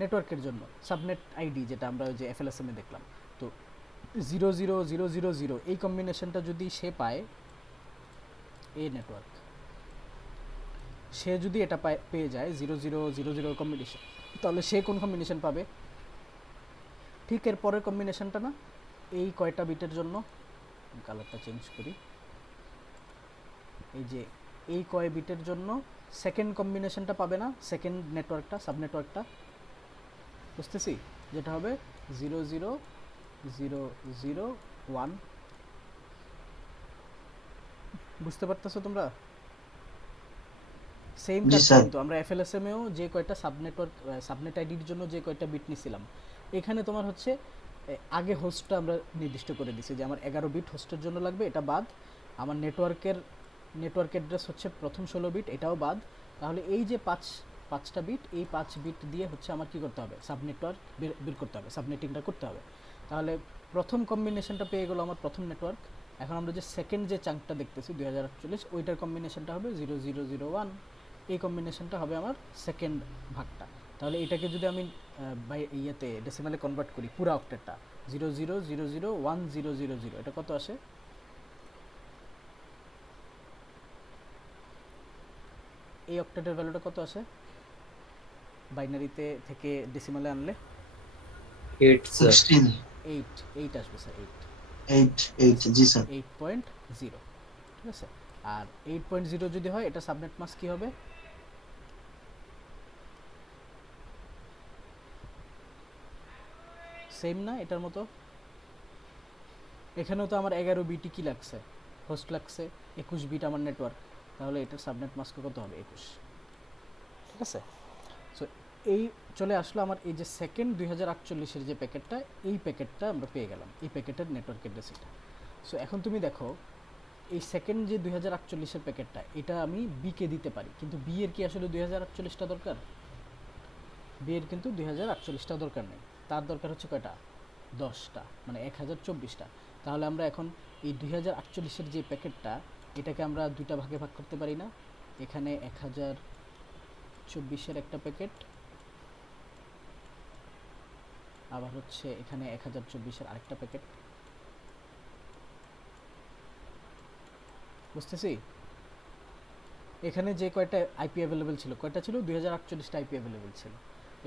নেটওয়ার্কের জন্য, সাবনেট আইডি যেটা আমরা ওই যে এফএলএসএম এ দেখলাম। তো 00000 এই কম্বিনেশনটা যদি সে পায়, এই নেটওয়ার্ক সে যদি এটা পেয়ে যায় 0000 কম্বিনেশন, তাহলে সে কোন কম্বিনেশন পাবে, ঠিক এর পরের কম্বিনেশনটা না, এই কয়টা বিটের জন্য, কালারটা চেঞ্জ করি, এই যে এই কয় বিটের জন্য সেকেন্ড কম্বিনেশনটা পাবে না, সেকেন্ড নেটওয়ার্কটা, সাবনেটওয়ার্কটা, বুঝতেছি, যেটা হবে 00001। বুঝতে পারতেছো তোমরা, সেম জি কাজ স্যার। কিন্তু আমরা এফএলএসএমেও যে কয়টা সাবনেট আইডির জন্য যে কয়টা বিট নিছিলাম, এখানে তোমার হচ্ছে আগে হোস্টটা আমরা নির্দিষ্ট করে দিছি যে আমার 11 বিট হোস্টের জন্য লাগবে, এটা বাদ। আমার নেটওয়ার্ক অ্যাড্রেস হচ্ছে প্রথম 16 বিট, এটাও বাদ। তাহলে এই যে পাঁচটা বিট, এই 5 বিট দিয়ে হচ্ছে আমার কি করতে হবে, সাবনেটওয়ার্ক বের করতে হবে, সাবনেটিংটা করতে হবে। তাহলে প্রথম কম্বিনেশনটা পেয়ে গেল আমার প্রথম নেটওয়ার্ক। এখন আমরা যে সেকেন্ড যে চাঙ্কটা দেখতেছি 2048, ওইটার কম্বিনেশনটা হবে 0001, এই কম্বিনেশনটা হবে আমার সেকেন্ড ভাগটা। তাহলে এটাকে যদি আমি ইয়েতে ডেসিমালে কনভার্ট করি, পুরো অক্টেটটা 00001000, এটা কত আসে, এই অক্টেটের ভ্যালুটা কত আসে বাইনারিতে থেকে ডেসিমালে আনলে, 8 স্যার। 16 8 আসবে স্যার, 8 জি স্যার। 8.0। ঠিক আছে, আর 8.0 যদি হয়, এটা সাবনেট মাস্ক কি হবে, সেম না এটার মতো, এখানেও তো আমার 11 বিটি কি লাগছে, হোস্ট লাগছে, 21 বিট আমার নেটওয়ার্ক, তাহলে এটার সাবনেট মাস্ক কত হবে, 21। ঠিক আছে, সো এই চলে আসলো আমার এই যে সেকেন্ড 2048-এর যে প্যাকেটটা, এই প্যাকেটটা আমরা পেয়ে গেলাম, এই প্যাকেটের নেটওয়ার্ক অ্যাড্রেস এটা। সো এখন তুমি দেখো, এই সেকেন্ড যে 2048-এর প্যাকেটটা, এটা আমি বিকে দিতে পারি, কিন্তু বি এর কি আসলে 2048টা দরকার, বি এর কিন্তু 2048টা দরকার নেই, তার দরকার হচ্ছে কয়টা, 10টা, মানে 1024টা। তাহলে আমরা এখন এই 2048-এর যে প্যাকেটটা, এটাকে আমরা দুইটা ভাগে ভাগ করতে পারি না? এখানে 1024-এর একটা প্যাকেট, আবার হচ্ছে এখানে 1024-এর আরেকটা প্যাকেট। বুঝতেছি? এখানে যে কয়টা আইপি অ্যাভেলেবেল ছিল, কয়টা ছিল? 2048টা আইপি অ্যাভেলেবেল ছিল।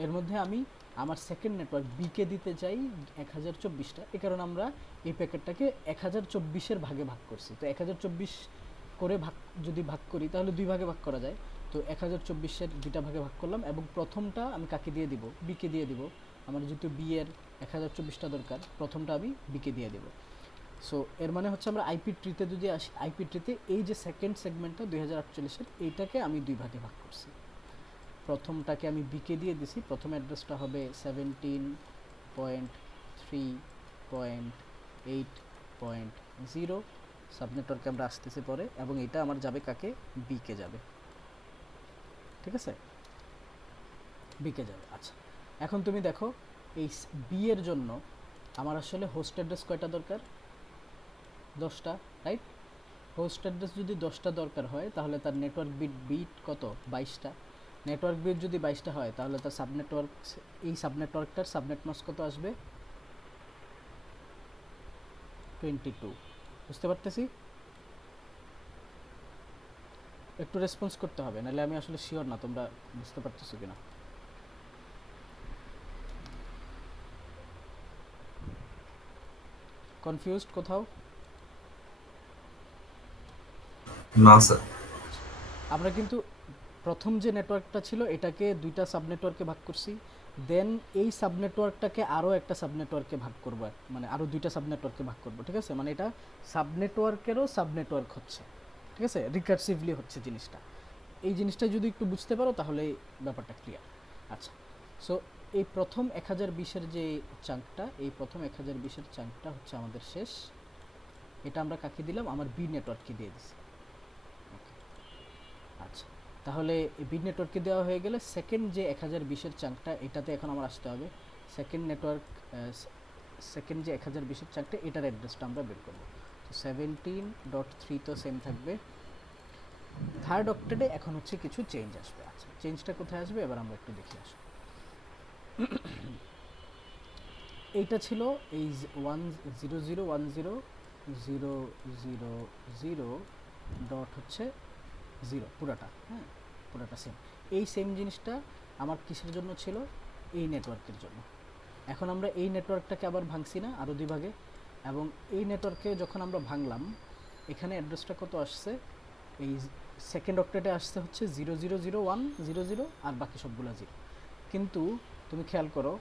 এর মধ্যে আমি আমার সেকেন্ড নেটওয়ার্ক বিকে দিতে চাই 1024টা। এই কারণে আমরা এই প্যাকেটটাকে 1024-এর ভাগে ভাগ করছি। তো 1024 করে যদি ভাগ করি তাহলে দুই ভাগে ভাগ করা যায়। তো 1024-এর দুইটা ভাগে ভাগ করলাম এবং প্রথমটা আমি কাকে দিয়ে দিব? বিকে দিয়ে দিব। আমার যেহেতু বি এর 1024টা দরকার, প্রথমটা আমি বিকে দিয়ে দেব। সো এর মানে হচ্ছে আমরা আইপি ট্রিতে যদি আসি, আইপি ট্রিতে এই যে সেকেন্ড সেগমেন্টটা 2048-এর, এইটাকে আমি দুই ভাগে ভাগ করছি। প্রথমটাকে আমি বিকে দিয়ে দিছি, প্রথম অ্যাড্রেসটা হবে 17.3.8.0 সাবনেটওয়ার্কে আমরা আসতেছি পরে, এবং এটা আমার যাবে কাকে? বিকে যাবে। ঠিক আছে, বিকে যাবে। আচ্ছা, এখন তুমি দেখো এই বি এর জন্য আমার আসলে হোস্ট অ্যাড্রেস কয়টা দরকার? 10টা, রাইট? হোস্ট অ্যাড্রেস যদি 10টা দরকার হয় তাহলে তার নেটওয়ার্ক বিট কত? 22টা। নেটওয়ার্ক বিট যদি 22টা হয় তাহলে তার সাবনেটওয়ার্ক, এই সাবনেটওয়ার্কটার সাবনেট মাস্ক কত আসবে? 22। বুঝতে পারতেছি? একটু রেসপন্স করতে হবে, নাহলে আমি আসলে শিওর না তোমরা বুঝতে পারতেছো কিনা। কনফিউজড কোথাও? না স্যার। আমরা কিন্তু প্রথম যে নেটওয়ার্কটা ছিল এটাকে দুইটা সাবনেটওয়ার্কে ভাগ করছি, দেন এই সাবনেটওয়ার্কটাকে আরও একটা সাবনেটওয়ার্কে ভাগ করব, মানে আরও দুইটা সাবনেটওয়ার্কে ভাগ করব। ঠিক আছে, মানে এটা সাবনেটওয়ার্কেরও সাবনেটওয়ার্ক হচ্ছে। ঠিক আছে, রিকার্সিভলি হচ্ছে জিনিসটা। এই জিনিসটা যদি একটু বুঝতে পারো তাহলে ব্যাপারটা ক্লিয়ার। আচ্ছা, সো এই প্রথম 1020-এর যে চাঙ্কটা, এই প্রথম 1020-এর চাঙ্কটা হচ্ছে আমাদের শেষ। এটা আমরা কাকে দিলাম? আমার বি নেটওয়ার্ককে দিয়ে দিছি। আচ্ছা, তাহলে বি নেটওয়ার্কে দেওয়া হয়ে গেলে সেকেন্ড যে 1020-এর চাঙ্কটা, এটাতে এখন আমার আসতে হবে। সেকেন্ড নেটওয়ার্ক, সেকেন্ড যে 1020-এর চাঙ্কটা, এটার অ্যাড্রেসটা আমরা বের করব। তো 17.3 তো সেম থাকবে। থার্ড অক্টেটে এখন হচ্ছে কিছু চেঞ্জ আসবে। আচ্ছা, চেঞ্জটা কোথায় আসবে এবার আমরা একটু দেখে আসি। এইটা ছিল এই 1001000 ডট হচ্ছে 0 পুরাটা, হ্যাঁ পুরাটা সেম। এই সেম জিনিসটা আমার কিসের জন্য ছিল? এই নেটওয়ার্কের জন্য। এখন আমরা এই নেটওয়ার্কটাকে আবার ভাঙছি না আরও দুই ভাগে, এবং এই নেটওয়ার্কে যখন আমরা ভাঙলাম এখানে অ্যাড্রেসটা কত আসছে? এই সেকেন্ড অক্টেটে আসছে হচ্ছে 0001000 আর বাকি সবগুলো 0। কিন্তু তুমি খেয়াল করো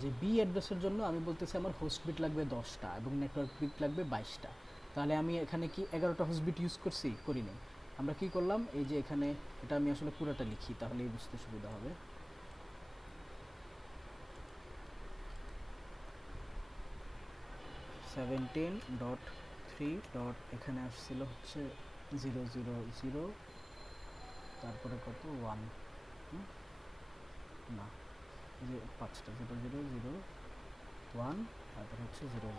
যে বি অ্যাড্রেসের জন্য আমি বলতেছি আমার হোস্ট বিট লাগবে 10টা এবং নেটওয়ার্ক বিট লাগবে 22টা। তাহলে আমি এখানে কি 11টা হোস্ট বিট ইউজ করছি? করিনি। আমরা কি করলাম? এই যে এখানে, এটা আমি আসলে পুরোটা লিখি তাহলেই বুঝতে সুবিধা হবে। এখানে আসছিল হচ্ছে 000, তারপরে কত 1, না যে 5টা 00001, তারপরে হচ্ছে 000।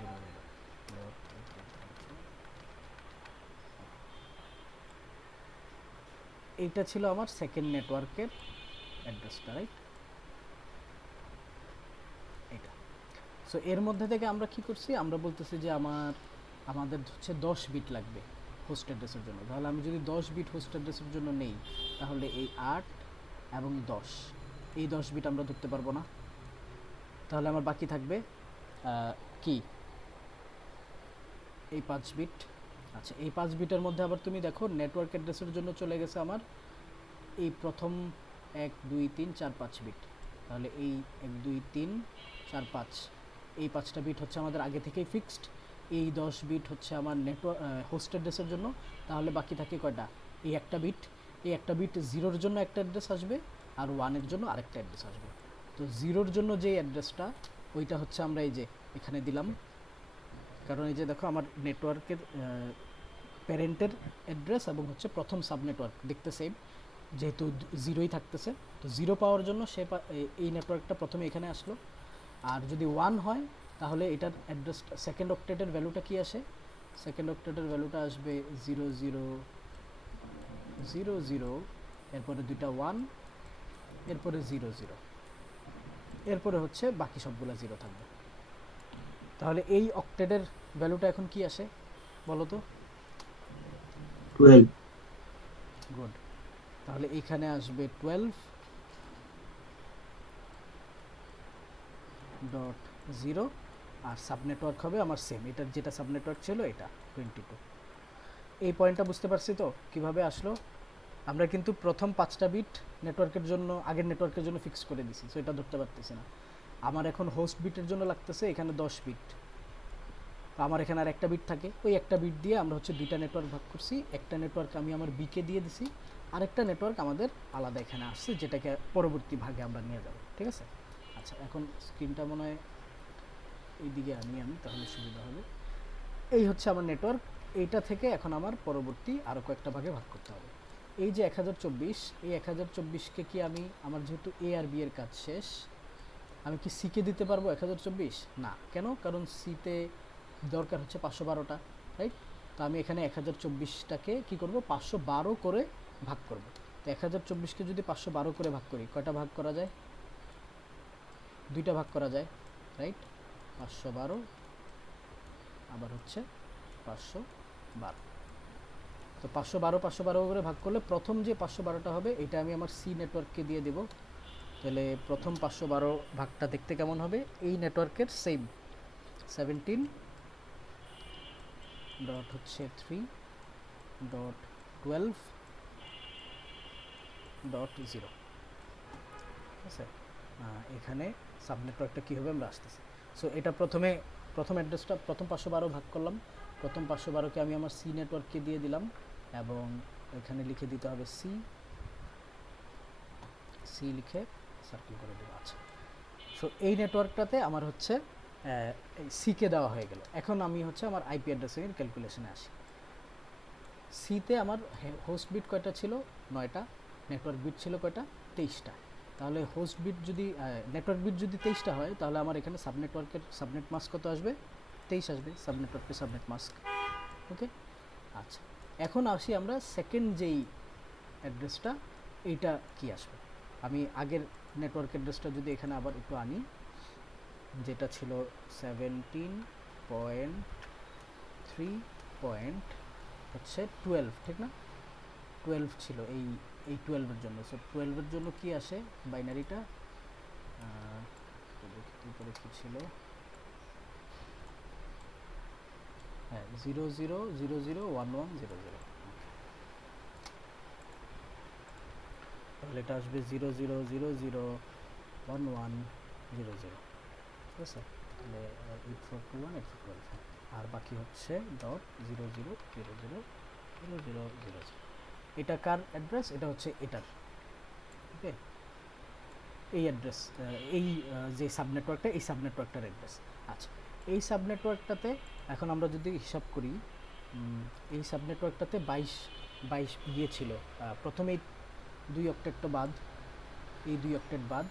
এইটা ছিল আমার সেকেন্ড নেটওয়ার্কের অ্যাড্রেসটা, রাইট? এটা। সো এর মধ্যে থেকে আমরা কি করছি? আমরা বলতেছি যে আমাদের হচ্ছে 10 বিট লাগবে হোস্ট অ্যাড্রেসের জন্য। তাহলে আমি যদি 10 বিট হোস্ট অ্যাড্রেসের জন্য নেই তাহলে এই 8 এবং 10, এই 10 বিট আমরা ধরতে পারবো না। তাহলে আমার বাকি থাকবে কি? এই 5 বিট। আচ্ছা, এই 5 বিটের মধ্যে আবার তুমি দেখো নেটওয়ার্ক অ্যাড্রেসের জন্য চলে গেছে আমার এই প্রথম 1 2 3 4 5 বিট। তাহলে এই 1 2 3 4 5, এই 5টা বিট হচ্ছে আমাদের আগে থেকেই ফিক্সড। এই 10 বিট হচ্ছে আমার নেটওয়ার্ক হোস্ট অ্যাড্রেসের জন্য। তাহলে বাকি থাকে কয়টা? এই একটা বিট। এই একটা বিট 0-এর জন্য একটা অ্যাড্রেস আসবে আর 1-এর জন্য আরেকটা অ্যাড্রেস আসবে। তো 0-এর জন্য যেই অ্যাড্রেসটা, ওইটা হচ্ছে আমরা এই যে এখানে দিলাম। কারণ এই যে দেখো আমার নেটওয়ার্কের প্যারেন্টের অ্যাড্রেস এবং হচ্ছে প্রথম সাব নেটওয়ার্ক দেখতে সেম, যেহেতু 0ই থাকতেছে। তো 0 পাওয়ার জন্য সে এই নেটওয়ার্কটা প্রথমে এখানে আসলো। আর যদি 1 হয় তাহলে এটার অ্যাড্রেসটা, সেকেন্ড অক্টেটের ভ্যালুটা কি আসে? সেকেন্ড অক্টেটের ভ্যালুটা আসবে 0000, এরপরে দুইটা 1, এরপরে 00, এরপরে হচ্ছে বাকি সবগুলো 0 থাকবে। তাহলে এই অক্টেটের ভ্যালুটা এখন কি আসে বলো তো? 12। গুড। তাহলে এইখানে আসবে 12.0 আর সাবনেটওয়ার্ক হবে আমার সেম, এটার যেটা সাবনেটওয়ার্ক ছিল এটা 22। এই পয়েন্টটা বুঝতে পারছি তো কিভাবে আসলো? আমরা কিন্তু প্রথম 5টা বিট নেটওয়ার্কের জন্য আগের নেটওয়ার্কের জন্য ফিক্স করে দিছি, সো এটা ধরতে পারতেছি না। আমার এখন হোস্ট বিটের জন্য লাগতেছে এখানে 10 বিট, আমার এখানে আর একটা বিট থাকে, ওই একটা বিট দিয়ে আমরা হচ্ছে দুইটা নেটওয়ার্ক ভাগ করছি। একটা নেটওয়ার্ক আমি আমার বিকে দিয়ে দিছি, আরেকটা নেটওয়ার্ক আমাদের আলাদা এখানে আসছে, যেটাকে পরবর্তী ভাগে আমরা নিয়ে যাব। ঠিক আছে? আচ্ছা, এখন স্ক্রিনটা মনে হয় এইদিকে আনি আমি, তাহলে সুবিধা হবে। এই হচ্ছে আমার নেটওয়ার্ক, এইটা থেকে এখন আমার পরবর্তী আরও কয়েকটা ভাগে ভাগ করতে হবে। এই যে 1024, এই 1024কে কি আমি, আমার যেহেতু এ আর বি এর কাজ শেষ, আমি কি সিকে দিতে পারবো 1024? না। কেন? কারণ সিতে দরকার হচ্ছে 512টা, রাইট? তো আমি এখানে 1024টাকে কী করব, 512 করে ভাগ করব। তো 1024কে যদি 512 করে ভাগ করি, কয়টা ভাগ করা যায়? দুইটা ভাগ করা যায়, রাইট? 512 আবার হচ্ছে 512। তো 512 করে ভাগ করলে প্রথম যে 512টা হবে এটা আমি আমার সি নেটওয়ার্ককে দিয়ে দেব। তাহলে প্রথম 512 ভাগটা দেখতে কেমন হবে? এই নেটওয়ার্কের সেম 17.3.12.0। ঠিক আছে? এখানে সাবনেটওয়ার্কটা কী হবে আমরা আসতেছি। সো এটা প্রথম অ্যাড্রেসটা প্রথম 512 ভাগ করলাম, প্রথম 512কে আমি আমার সি নেটওয়ার্ককে দিয়ে দিলাম এবং এখানে লিখে দিতে হবে সি লিখে সার্কেল করে দেবো। আচ্ছা, সো এই নেটওয়ার্কটাতে আমার হচ্ছে সিকে দেওয়া হয়ে গেল। এখন আমি হচ্ছে আমার আইপি অ্যাড্রেসের ক্যালকুলেশনে আসি। সিতে আমার হোস্ট বিট কয়টা ছিল? 9টা। নেটওয়ার্ক বিট ছিল কয়টা? 23টা। তাহলে হোস্ট বিট যদি নেটওয়ার্ক বিট যদি 23টা হয়, তাহলে আমার এখানে সাবনেটওয়ার্কের সাবনেট মাস্ক কত আসবে? 23 আসবে সাবনেটওয়ার্কের সাবনেট মাস্ক। ওকে, আচ্ছা, এখন আসি আমরা সেকেন্ড যেই অ্যাড্রেসটা, এইটা কি আসবে। আমি আগের নেটওয়ার্ক অ্যাড্রেসটা যদি এখানে আবার একটু আনি, যেটা ছিল 17.3.12, ঠিক না? 12 ছিল এই 12-এর জন্য। সো 12-এর জন্য কি আসে বাইনারিটা? উপরে কি ছিল? হ্যাঁ, 00001100। তাহলে এটা আসবে 00001100। ঠিক আছে? তাহলে 8421 আর বাকি হচ্ছে .00000000। এটা কার অ্যাড্রেস? এটা হচ্ছে এটার। ওকে, এই অ্যাড্রেস, এই যে সাবনেটওয়ার্কটা, এই সাবনেটওয়ার্কটার অ্যাড্রেস। আচ্ছা, এই সাবনেটওয়ার্কটাতে এখন আমরা যদি হিসাব করি, এই সাবনেটওয়ার্কটাতে 22 গিয়েছিল প্রথমেই 2 অক্টেট বাদ, এই 2 অক্টেট বাদ।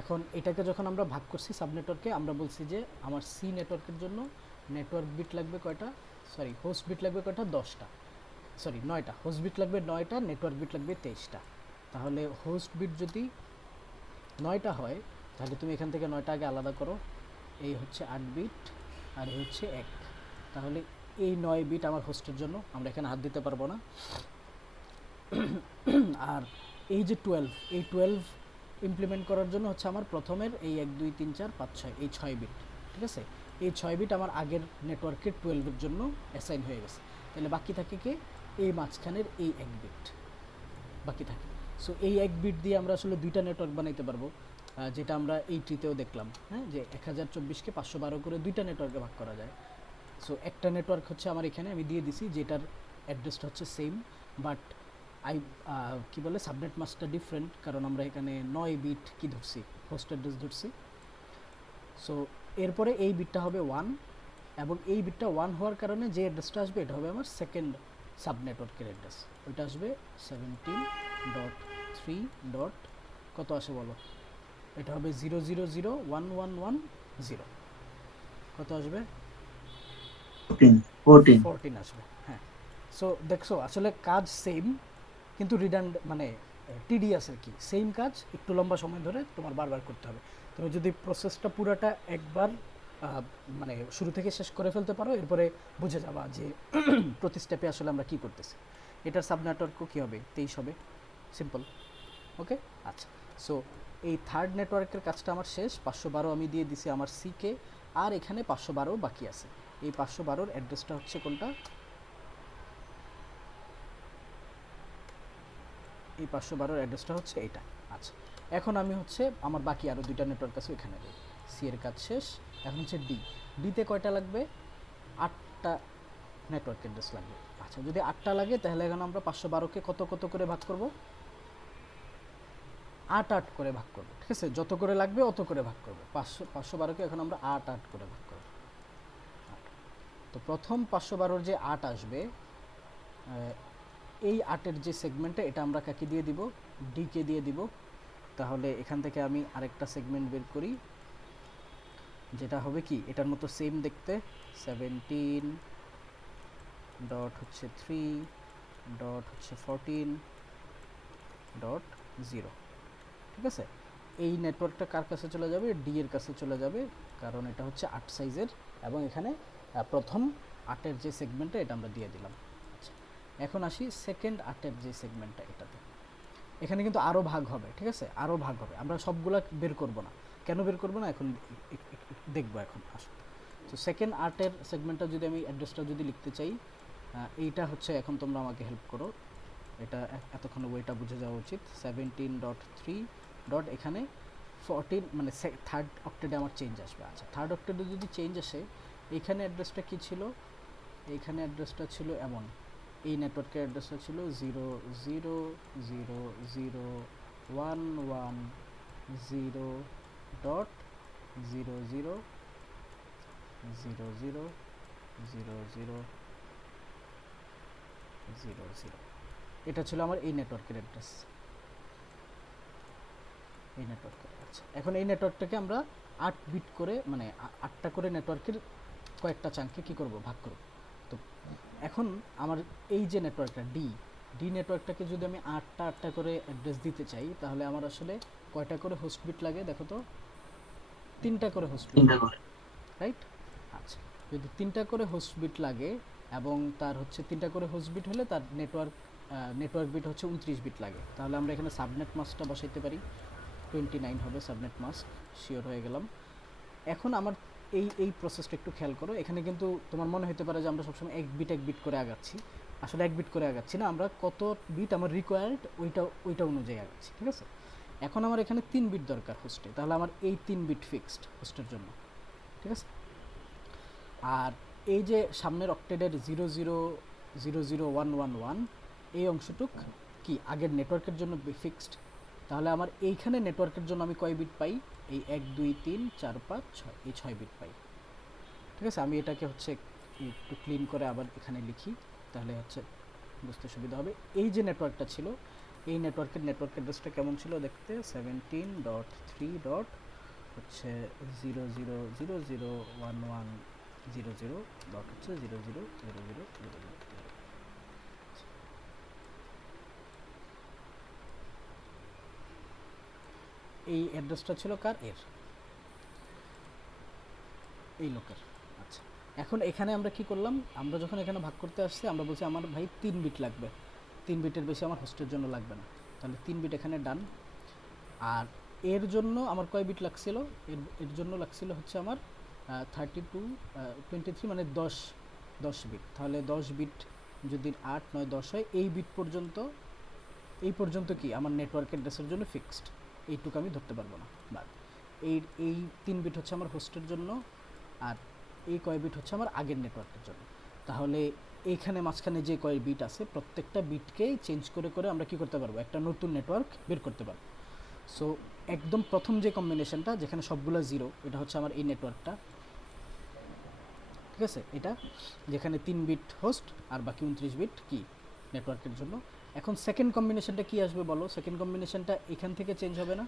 এখন এটাকে যখন আমরা ভাগ করছি সাবনেটওয়ার্কে, আমরা বলছি যে আমার সি নেটওয়ার্কের জন্য নেটওয়ার্ক বিট লাগবে কয়টা? সরি, হোস্ট বিট লাগবে কয়টা? 10টা। সরি, 9টা। হোস্ট বিট লাগবে 9টা, নেটওয়ার্ক বিট লাগবে 23টা। তাহলে হোস্ট বিট যদি 9টা হয়, তাহলে তুমি এখান থেকে 9টা আগে আলাদা করো। এই হচ্ছে 8 বিট আর এই হচ্ছে 1। তাহলে এই 9 বিট আমার হোস্টের জন্য, আমরা এখানে হাত দিতে পারবো না। আর এই যে 12, এই 12 ইমপ্লিমেন্ট করার জন্য হচ্ছে আমার প্রথমের এই 1 2 3 4 5 6, এই 6 বিট। ঠিক আছে? এই 6 বিট আমার আগের নেটওয়ার্কের 12-এর জন্য অ্যাসাইন হয়ে গেছে। তাহলে বাকি থাকে কি? এই মাঝখানের এই 1 বিট বাকি থাকে। সো এই 1 বিট দিয়ে আমরা আসলে দুইটা নেটওয়ার্ক বানাইতে পারবো, যেটা আমরা এই ট্রিতেও দেখলাম, হ্যাঁ, যে 1024কে 512 করে দুইটা নেটওয়ার্কে ভাগ করা যায়। সো একটা নেটওয়ার্ক হচ্ছে আমার এখানে আমি দিয়ে দিছি, যেটার অ্যাড্রেসটা হচ্ছে সেম, বাট কি বলে, সাবনেট মাস্কটা ডিফারেন্ট, কারণ আমরা এখানে 9 বিট কি ধরছি, হোস্ট অ্যাড্রেস ধরছি। সো এরপরে এই বিটটা হবে 1, এবং এই বিটটা 1 হওয়ার কারণে যে অ্যাড্রেসটা আসবে এটা হবে আমার সেকেন্ড সাব নেটওয়ার্কের অ্যাড্রেস। ওইটা আসবে 17.3. কত আসে বলো? এটা হবে 00011110। কত আসবে? 14 14 আসবে। হ্যাঁ, সো দেখছো আসলে কাজ সেম, কিন্তু মানে টিডিএস আর কি, সেম কাজ একটু লম্বা সময় ধরে তোমার বারবার করতে হবে। তুমি যদি প্রসেসটা পুরাটা একবার মানে শুরু থেকে শেষ করে ফেলতে পারো, এরপরে বুঝে যাবা যে প্রতি স্টেপে আসলে আমরা কি করতেছি। এটার সাব নেটওয়ার্কও কী হবে, 23 হবে, সিম্পল। ওকে, আচ্ছা। সো এই থার্ড নেটওয়ার্কের কাজটা আমার শেষ, 512 আমি দিয়ে দিছি আমার সিকে, আর এখানে 512 বাকি আছে। এই 512-র অ্যাড্রেসটা হচ্ছে কোনটা, এই 512-র অ্যাড্রেসটা হচ্ছে এইটা। আচ্ছা, এখন আমি হচ্ছে আমার বাকি আরও দুইটা নেটওয়ার্ক আছে ওইখানে দেব। সি এর কাজ শেষ, এখন হচ্ছে ডি। ডিতে কয়টা লাগবে, 8টা নেটওয়ার্ক অ্যাড্রেস লাগবে। আচ্ছা, যদি 8টা লাগে তাহলে এখন আমরা 512-কে কত কত করে ভাগ করব, 8 করে ভাগ করব। ঠিক আছে, যত করে লাগবে অত করে ভাগ করব। 512-কে এখন আমরা 8 করে ভাগ করব। তো প্রথম 512-র যে 8 আসবে, এই 8-এর যে সেগমেন্টটা, এটা আমরা কাকে দিয়ে দিব, ডিকে দিয়ে দিব। তাহলে এখান থেকে আমি আরেকটা সেগমেন্ট বের করি, যেটা হবে কি এটার মতো সেম দেখতে, 17 ডট হচ্ছে 3 ডট হচ্ছে 14 ডট 0। ঠিক আছে, এই নেটওয়ার্কটা কার কাছে চলে যাবে, ডি এর কাছে চলে যাবে, কারণ এটা হচ্ছে 8 সাইজের, এবং এখানে প্রথম 8-এর যে সেগমেন্টটা এটা আমরা দিয়ে দিলাম। আচ্ছা, এখন আসি সেকেন্ড 8-এর যে সেগমেন্টটা, এটাতে এখানে কিন্তু আরও ভাগ হবে। ঠিক আছে, আরও ভাগ হবে, আমরা সবগুলা বের করব না। কেন বের করব না এখন দেখবো, এখন আসলে। তো সেকেন্ড 8-এর সেগমেন্টটা যদি আমি অ্যাড্রেসটা যদি লিখতে চাই, এইটা হচ্ছে, এখন তোমরা আমাকে হেল্প করো, এটা এতক্ষণ বইটা বুঝে যাওয়া উচিত। 17.3 ডট এখানে 14, মানে থার্ড অক্টেডে আমার চেঞ্জ আসবে। আচ্ছা, থার্ড অক্টেডে যদি চেঞ্জ আসে, এইখানে অ্যাড্রেসটা কী ছিল, এইখানে অ্যাড্রেসটা ছিল এমন, এই নেটওয়ার্কের অ্যাড্রেসটা ছিল 0000110 ডট 00000000। এটা ছিল আমার এই নেটওয়ার্কের অ্যাড্রেস, এই নেটওয়ার্কের। আচ্ছা, এখন এই নেটওয়ার্কটাকে আমরা 8 বিট করে, মানে 8টা করে নেটওয়ার্কের কয়েকটা চাঙ্কে কী করব, ভাগ করব। তো এখন আমার এই যে নেটওয়ার্কটা ডি নেটওয়ার্কটাকে যদি আমি 8টা করে অ্যাড্রেস দিতে চাই, তাহলে আমার আসলে কয়টা করে হোস্ট বিট লাগে দেখো তো, 3টা করে হোস্ট বিট লাগে, রাইট? আচ্ছা, যদি 3টা করে হোস্ট বিট লাগে, এবং তার হচ্ছে 3টা করে হোস্ট বিট হলে তার নেটওয়ার্ক বিট হচ্ছে 29 বিট লাগে, তাহলে আমরা এখানে সাবনেট মাস্কটা বসাইতে পারি, 29 হবে সাবনেট মাস্ক, শিওর হয়ে গেলাম। এখন আমার এই প্রসেসটা একটু খেয়াল করো, এখানে কিন্তু তোমার মনে হতে পারে যে আমরা সবসময় এক বিট করে আগাচ্ছি, আসলে এক বিট করে আগাচ্ছি না, আমরা কত বিট আমার রিকোয়ার্ড ওইটা অনুযায়ী আগাচ্ছি। ঠিক আছে, এখন আমার এখানে 3 বিট দরকার হোস্টে, তাহলে আমার এই 3 বিট ফিক্সড হোস্টের জন্য। ঠিক আছে, আর এই যে সামনের অক্টেডের 0000111, এই অংশটুক কি আগের নেটওয়ার্কের জন্য ফিক্সড, তাহলে আমার এইখানে নেটওয়ার্কের জন্য আমি কয় বিট পাই, এই 1 2 3 4 5 6, এই 6 বিট পাই। ঠিক আছে, আমি এটাকে হচ্ছে একটু ক্লিন করে আবার এখানে লিখি, তাহলে হচ্ছে বুঝতে সুবিধা হবে। এই যে নেটওয়ার্কটা ছিল, এই নেটওয়ার্ক অ্যাড্রেসটা কেমন ছিল দেখতে, 17.3 ডট হচ্ছে 00001100 ডট হচ্ছে 000000। এই অ্যাড্রেসটা ছিল কার, এই লোকের। আচ্ছা, এখন এখানে আমরা কি করলাম, আমরা যখন এখানে ভাগ করতে আসছি, আমরা বলছি আমার ভাই 3 বিট লাগবে, 3 বিটের বেশি আমার হোস্টের জন্য লাগবে না, তাহলে 3 বিট এখানে ডান। আর এর জন্য আমার কয় বিট লাগছিল, এর জন্য লাগছিল হচ্ছে আমার 23 মানে 10 বিট, তাহলে 10 বিট যদি 8 9 10 হয়, এই পর্যন্ত কি আমার নেটওয়ার্ক অ্যাড্রেসের জন্য ফিক্সড, এইটুকু আমি ধরতে পারবো না। বাদ এই 3 বিট হচ্ছে আমার হোস্টের জন্য, আর এই কয় বিট হচ্ছে আমার আগের নেটওয়ার্কের জন্য। তাহলে এইখানে মাঝখানে যে কয় বিট আছে, প্রত্যেকটা বিটকেই চেঞ্জ করে করে আমরা কি করতে পারবো, একটা নতুন নেটওয়ার্ক বের করতে পারবো। সো একদম প্রথম যে কম্বিনেশনটা, যেখানে সবগুলো 0, এটা হচ্ছে আমার এই নেটওয়ার্কটা। ঠিক আছে, এটা যেখানে 3 বিট হোস্ট আর বাকি 29 বিট কি নেটওয়ার্কের জন্য। এখন সেকেন্ড কম্বিনেশনটা কি আসবে বলো, সেকেন্ড কম্বিনেশনটা এখান থেকে চেঞ্জ হবে না,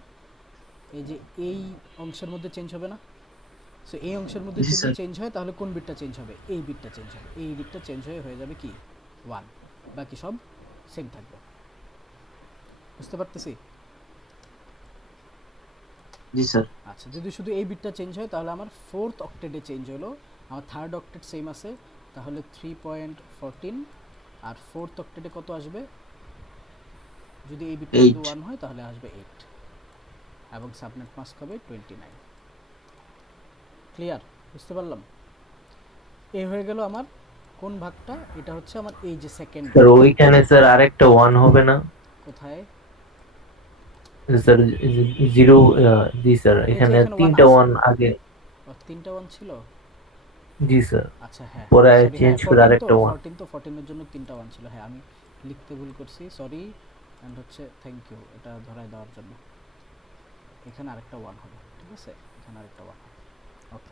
এই যে এই অংশের মধ্যে চেঞ্জ হবে না, সো এই অংশের মধ্যে জি যদি স্যার। চেঞ্জ হয় তাহলে কোন বিটটা চেঞ্জ হবে? এই বিটটা চেঞ্জ হবে, এই বিটটা চেঞ্জ হয়ে যাবে কি 1, বাকি সব সেম থাকবে। বুঝতে পারতেছি? জি স্যার। আচ্ছা, যদি শুধু এই বিটটা চেঞ্জ হয় তাহলে আমার 4th অক্টেটে চেঞ্জ হলো, আমার 3rd অক্টেট সেম আছে, তাহলে 3.14, আর 4th অক্টেটে কত আসবে? যদি এই বিটটা শুধু 8। 1 হয় তাহলে আসবে 8, এবং সাবনেট মাস্ক হবে 29। ক্লিয়ার? বুঝতে পারলাম? এই হয়ে গেল আমার কোন ভাগটা, এটা হচ্ছে আমার এই যে সেকেন্ড স্যার ওইখানে স্যার আরেকটা 1 হবে না? কোথায়? স্যার 0, জি স্যার, এই যে এখানে এখানে 1 3টা আছে, 1 আগে। তিনটা 1 ছিল। জি স্যার, আচ্ছা হ্যাঁ, পরে সরি, হ্যাঁ চেঞ্জ করে 14 তো, আরেকটা 1। 14 তো, 14 এর জন্য তিনটা 1 ছিল, হ্যাঁ আমি লিখতে ভুল করছি, সরি। অ্যান্ড হচ্ছে থ্যাংক ইউ এটা ধরায় দেওয়ার জন্য। এখানে আরেকটা 1 হবে, ঠিক আছে, এখানে আরেকটা 1 হবে। ওকে,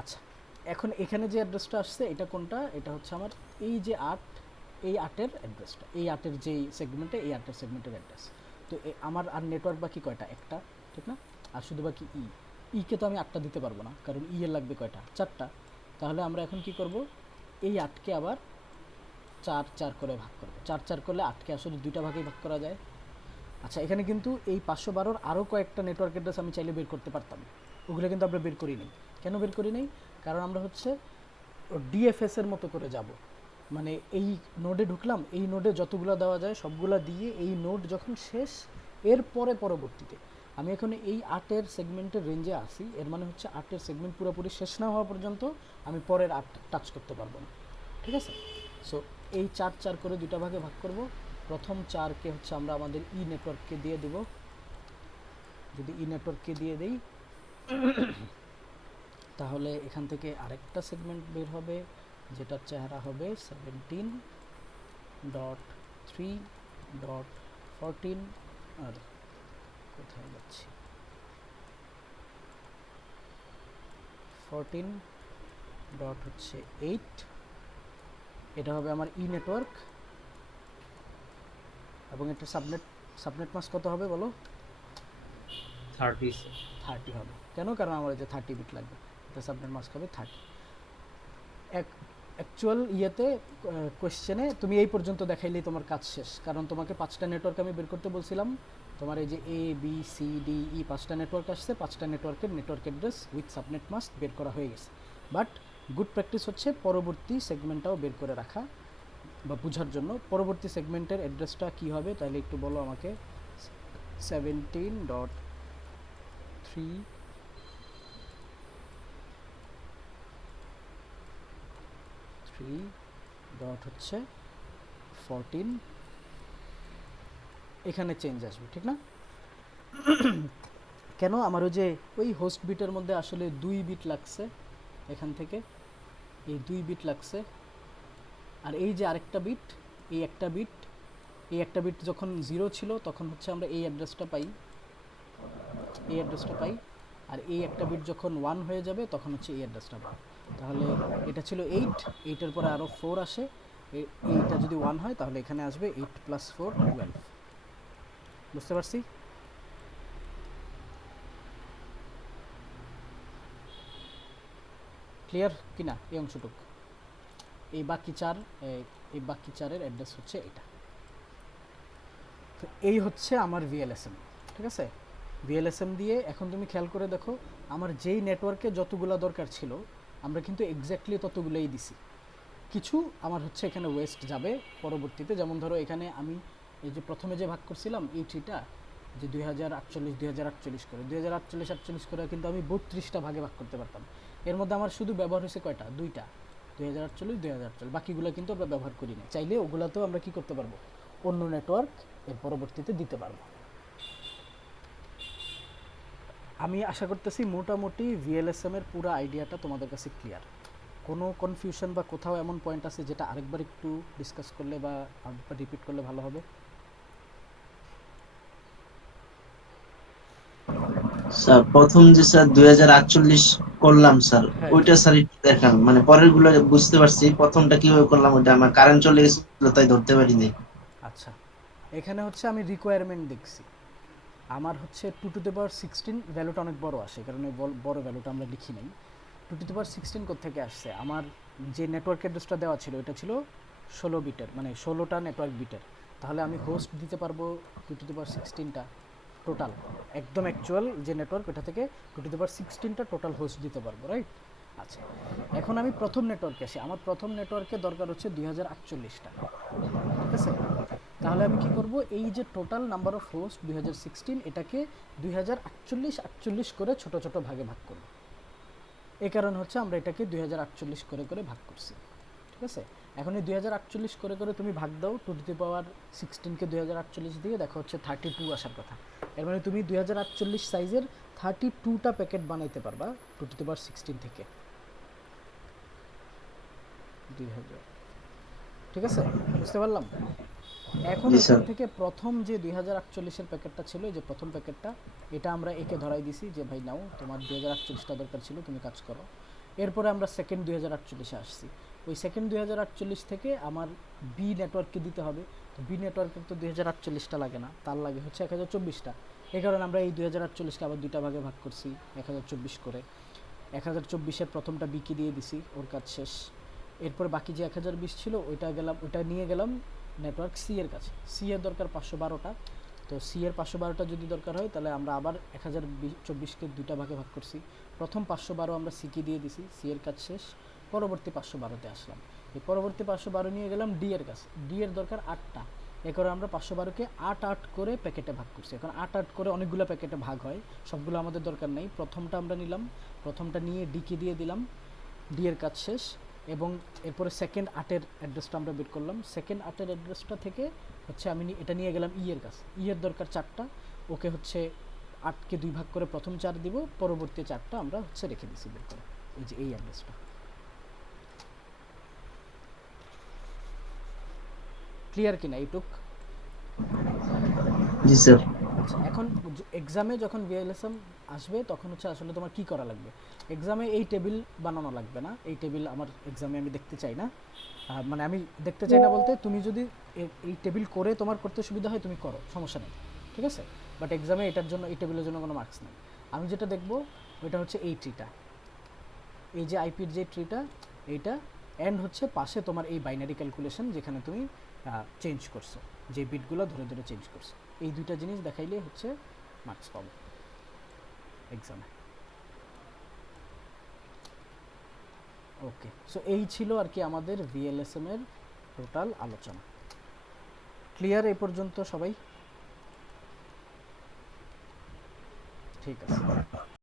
আচ্ছা এখন এখানে যে অ্যাড্রেসটা আসছে এটা কোনটা? এটা হচ্ছে আমার এই যে 8, এই 8-এর অ্যাড্রেসটা, এই 8-এর যেই সেগমেন্টে, এই 8-এর সেগমেন্টের অ্যাড্রেস। তো আমার আর নেটওয়ার্ক বাকি কয়টা? একটা, ঠিক না? আর শুধু বাকি কে তো আমি 8টা দিতে পারবো না, কারণ এর লাগবে কয়টা? 4টা। তাহলে আমরা এখন কি করব? এই 8কে আবার 4 4 করে ভাগ করব। 4 4 করলে 8কে আসলে দুইটা ভাগেই ভাগ করা যায়। আচ্ছা, এখানে কিন্তু এই 512-র আরও কয়েকটা নেটওয়ার্ক অ্যাড্রেস আমি চাইলে বের করতে পারতাম, ওগুলো কিন্তু আমরা বের করি নাই। কেন বের করি নাই? কারণ আমরা হচ্ছে ডিএফএস এর মতো করে যাব, মানে এই নোডে ঢুকলাম, এই নোডে যতগুলো দেওয়া যায় সবগুলো দিয়ে এই নোড যখন শেষ, এর পরে পরবর্তীতে আমি এখন এই 8-এর সেগমেন্টের রেঞ্জে আসি, এর মানে হচ্ছে 8-এর সেগমেন্ট পুরোপুরি শেষ না হওয়া পর্যন্ত আমি পরের 8 টাচ করতে পারবো না, ঠিক আছে? সো এই 4 4 করে দুইটা ভাগে ভাগ করব। প্রথম 4কে হচ্ছে আমরা আমাদের নেটওয়ার্ককে দিয়ে দেব। যদি নেটওয়ার্ককে দিয়ে দেই তাহলে এখান থেকে আরেকটা সেগমেন্ট বের হবে, যেটার চেহারা হবে 17.3.14, আর কোথায় যাচ্ছি, 14.8, এটা হবে আমার নেটওয়ার্ক, এবং এটা সাবনেট মাস্ক কত হবে বলো? 30। 30 হবে। কেন? কারণ আমার যে 30 বিট লাগবে, এটা সাবনেট মাস্ক হবে 30। অ্যাকচুয়াল ইয়েতে কোয়েশ্চেনে তুমি এই পর্যন্ত দেখাইলেই তোমার কাজ শেষ, কারণ তোমাকে 5টা নেটওয়ার্ক আমি বের করতে বলছিলাম। তোমার এই যে ABCDE 5টা নেটওয়ার্ক আসছে, 5টা নেটওয়ার্কের network address with subnet mask বের করা হয়ে গেছে। বাট গুড প্র্যাকটিস হচ্ছে পরবর্তী সেগমেন্টটাও বের করে রাখা বা বোঝার জন্য। পরবর্তী সেগমেন্টের অ্যাড্রেসটা কী হবে তাহলে একটু বলো আমাকে। 17.3 ডট হচ্ছে 14, এখানে চেঞ্জ আসবে, ঠিক না? কেন? আমার ওই হোস্ট বিটের মধ্যে আসলে 2 বিট লাগছে, এখান থেকে এই 2 বিট লাগছে, আর এই যে আরেকটা বিট, এই একটা বিট যখন 0 ছিল তখন হচ্ছে আমরা এই অ্যাড্রেসটা পাই, আর এই একটা বিট যখন 1 হয়ে যাবে তখন হচ্ছে এই অ্যাড্রেসটা পাই। তাহলে এটা ছিল 8 এর পরে আরও 4 আসে, এইটা যদি 1 হয় তাহলে এখানে আসবে 8 + 4 12। বুঝতে পারছি? ক্লিয়ার কিনা এই অংশটুকু? এই বাকি চারের অ্যাড্রেস হচ্ছে এটা। তো এই হচ্ছে আমার ভিএলএসএম, ঠিক আছে? ভিএলএসএম দিয়ে এখন তুমি খেয়াল করে দেখো, আমার যেই নেটওয়ার্কে যতগুলো দরকার ছিল আমরা কিন্তু এক্স্যাক্টলি ততগুলোই দিছি। কিছু আমার হচ্ছে এখানে ওয়েস্ট যাবে পরবর্তীতে, যেমন ধরো এখানে আমি এই যে প্রথমে যে ভাগ করছিলাম এই ট্রিটা, যে 2048 করে 2048 করে কিন্তু আমি 32টা ভাগে ভাগ করতে পারতাম। এর মধ্যে আমার শুধু ব্যবহার হয়েছে কয়টা? 2টা, 2048, বাকিগুলো কিন্তু আমরা ব্যবহার করি না। চাইলে ওগুলাতেও আমরা কি করতে পারবো? অন্য নেটওয়ার্ক এর পরবর্তীতে দিতে পারবো। আমি আশা করতেছি মোটামুটি ভিএলএসএম এর পুরো আইডিয়াটা তোমাদের কাছে ক্লিয়ার। কোনো কনফিউশন বা কোথাও এমন পয়েন্ট আছে যেটা আরেকবার একটু ডিসকাস করলে বা আরেকবার রিপিট করলে ভালো হবে? স্যার প্রথম যে স্যার 2048 করলাম স্যার, হ্যাঁ, ওইটা স্যার একটু দেখান, মানে পরের গুলো বুঝতে পারছি, প্রথমটা কিভাবে করলাম ওইটা আমার কারেন্ট চলে গেছিল তাই ধরতে পারিনি। আচ্ছা, এখানে হচ্ছে আমি রিকোয়ারমেন্ট দেখছি, আমার হচ্ছে 2^16 ভ্যালুটা অনেক বড় আসে, কারণ এই বড় ভ্যালুটা আমরা লিখি নাই। 2^16 কোত্থেকে আসছে? আমার যে নেটওয়ার্ক অ্যাড্রেসটা দেওয়া ছিল এটা ছিল 16 বিটের, মানে 16টা নেটওয়ার্ক বিটের। তাহলে আমি হোস্ট দিতে পারবো 2^16টা টোটাল, একদম অ্যাকচুয়াল যে নেটওয়ার্ক ওটা থেকে 2^16টা টোটাল হোস্ট দিতে পারবো, রাইট? আচ্ছা, এখন আমি প্রথম নেটওয়ার্কে আসি। আমার প্রথম নেটওয়ার্কে দরকার হচ্ছে 2048টা, ঠিক আছে? তাহলে আমি কি করব, এই যে টোটাল নাম্বার অফ হোস্ট 2016 এটাকে 2048 করে ছোট ছোট ভাগে ভাগ করব। এই কারণ হচ্ছে আমরা এটাকে 2048 করে করে ভাগ করছি, ঠিক আছে? এখন এই 2048 করে করে তুমি ভাগ দাও, 2^16কে 2048 দিয়ে দেখো হচ্ছে 32 আসার কথা। এর মানে তুমি 2048 সাইজের 32টা প্যাকেট বানাইতে পারবা 2^16 থেকে। 2000, ঠিক আছে? বুঝতে পারলাম? এখন জি, এখান স্যার। থেকে প্রথম যে 2048-এর প্যাকেটটা ছিল, এই যে প্রথম প্যাকেটটা, এটা আমরা একে ধরাই দিছি যে ভাই নাও, তোমার 2048টা দরকার ছিল, তুমি কাজ করো। এরপরে আমরা সেকেন্ড 2048-এ আসছি। ওই সেকেন্ড 2048 থেকে আমার বি নেটওয়ার্ককে দিতে হবে। তো বি নেটওয়ার্কের তো 2048টা লাগে না, তার লাগে হচ্ছে 1024টা। এই কারণে আমরা এই 2048কে আবার দুইটা ভাগে ভাগ করছি 1024 করে। 1024-এর প্রথমটা বিকে দিয়ে দিছি, ওর কাজ শেষ। এরপর বাকি যে 1020 ছিল ওইটা নিয়ে গেলাম নেটওয়ার্ক সি এর কাছে। সি এর দরকার 512টা। তো সি এর 512টা যদি দরকার হয় তাহলে আমরা আবার 1024কে দুইটা ভাগে ভাগ করছি। প্রথম 512 আমরা সিকে দিয়ে দিছি, সি এর কাজ শেষ। পরবর্তী 512তে আসলাম। এই পরবর্তী 512 নিয়ে গেলাম ডি এর কাছে। ডি এর দরকার 8টা। এ করে আমরা 512কে 8 করে প্যাকেটে ভাগ করছি। এখন 8 করে অনেকগুলো প্যাকেটে ভাগ হয়, সবগুলো আমাদের দরকার নেই। প্রথমটা আমরা নিলাম, প্রথমটা নিয়ে ডিকে দিয়ে দিলাম, ডি এর কাজ শেষ। এবং এরপরে সেকেন্ড 8-এর অ্যাড্রেসটা আমরা বের করলাম। সেকেন্ড 8-এর অ্যাড্রেসটা থেকে হচ্ছে আমি এটা নিয়ে গেলাম ই এর কাছে। ই এর দরকার 4টা, ওকে হচ্ছে 8কে 2 ভাগ করে প্রথম 4 দিব, পরবর্তী 4টা আমরা হচ্ছে রেখে দিছি বের করে। এই যে এই অ্যাড্রেসটা ক্লিয়ার কিনা এইটুক? জি স্যার। আচ্ছা, এখন এক্সামে যখন ভিএলএসএম আসবে তখন হচ্ছে আসলে তোমার কি করা লাগবে। এক্সামে এই টেবিল বানানো লাগবে না, এই টেবিল আমার এক্সামে আমি দেখতে চাই না। মানে আমি দেখতে চাই না বলতে, তুমি যদি এই টেবিল করে তোমার করতে সুবিধা হয় তুমি করো, সমস্যা নেই, ঠিক আছে? বাট এক্সামে এটার জন্য, এই টেবিলের জন্য কোনো মার্কস নেই। আমি যেটা দেখবো ওইটা হচ্ছে এই ট্রিটা, এই যে আইপির যে ট্রিটা, এইটা এন্ড হচ্ছে পাশে তোমার এই বাইনারি ক্যালকুলেশন যেখানে তুমি চেঞ্জ করছো, যে বিটগুলো ধরে ধরে চেঞ্জ করছো। এই দুইটা জিনিস দেখাইলে হচ্ছে মার্কস পাবো এক্সামে। ওকে, সো এই ছিল আর কি আমাদের ভিএলএসএম এর টোটাল আলোচনা। ক্লিয়ার এই পর্যন্ত সবাই? ঠিক আছে।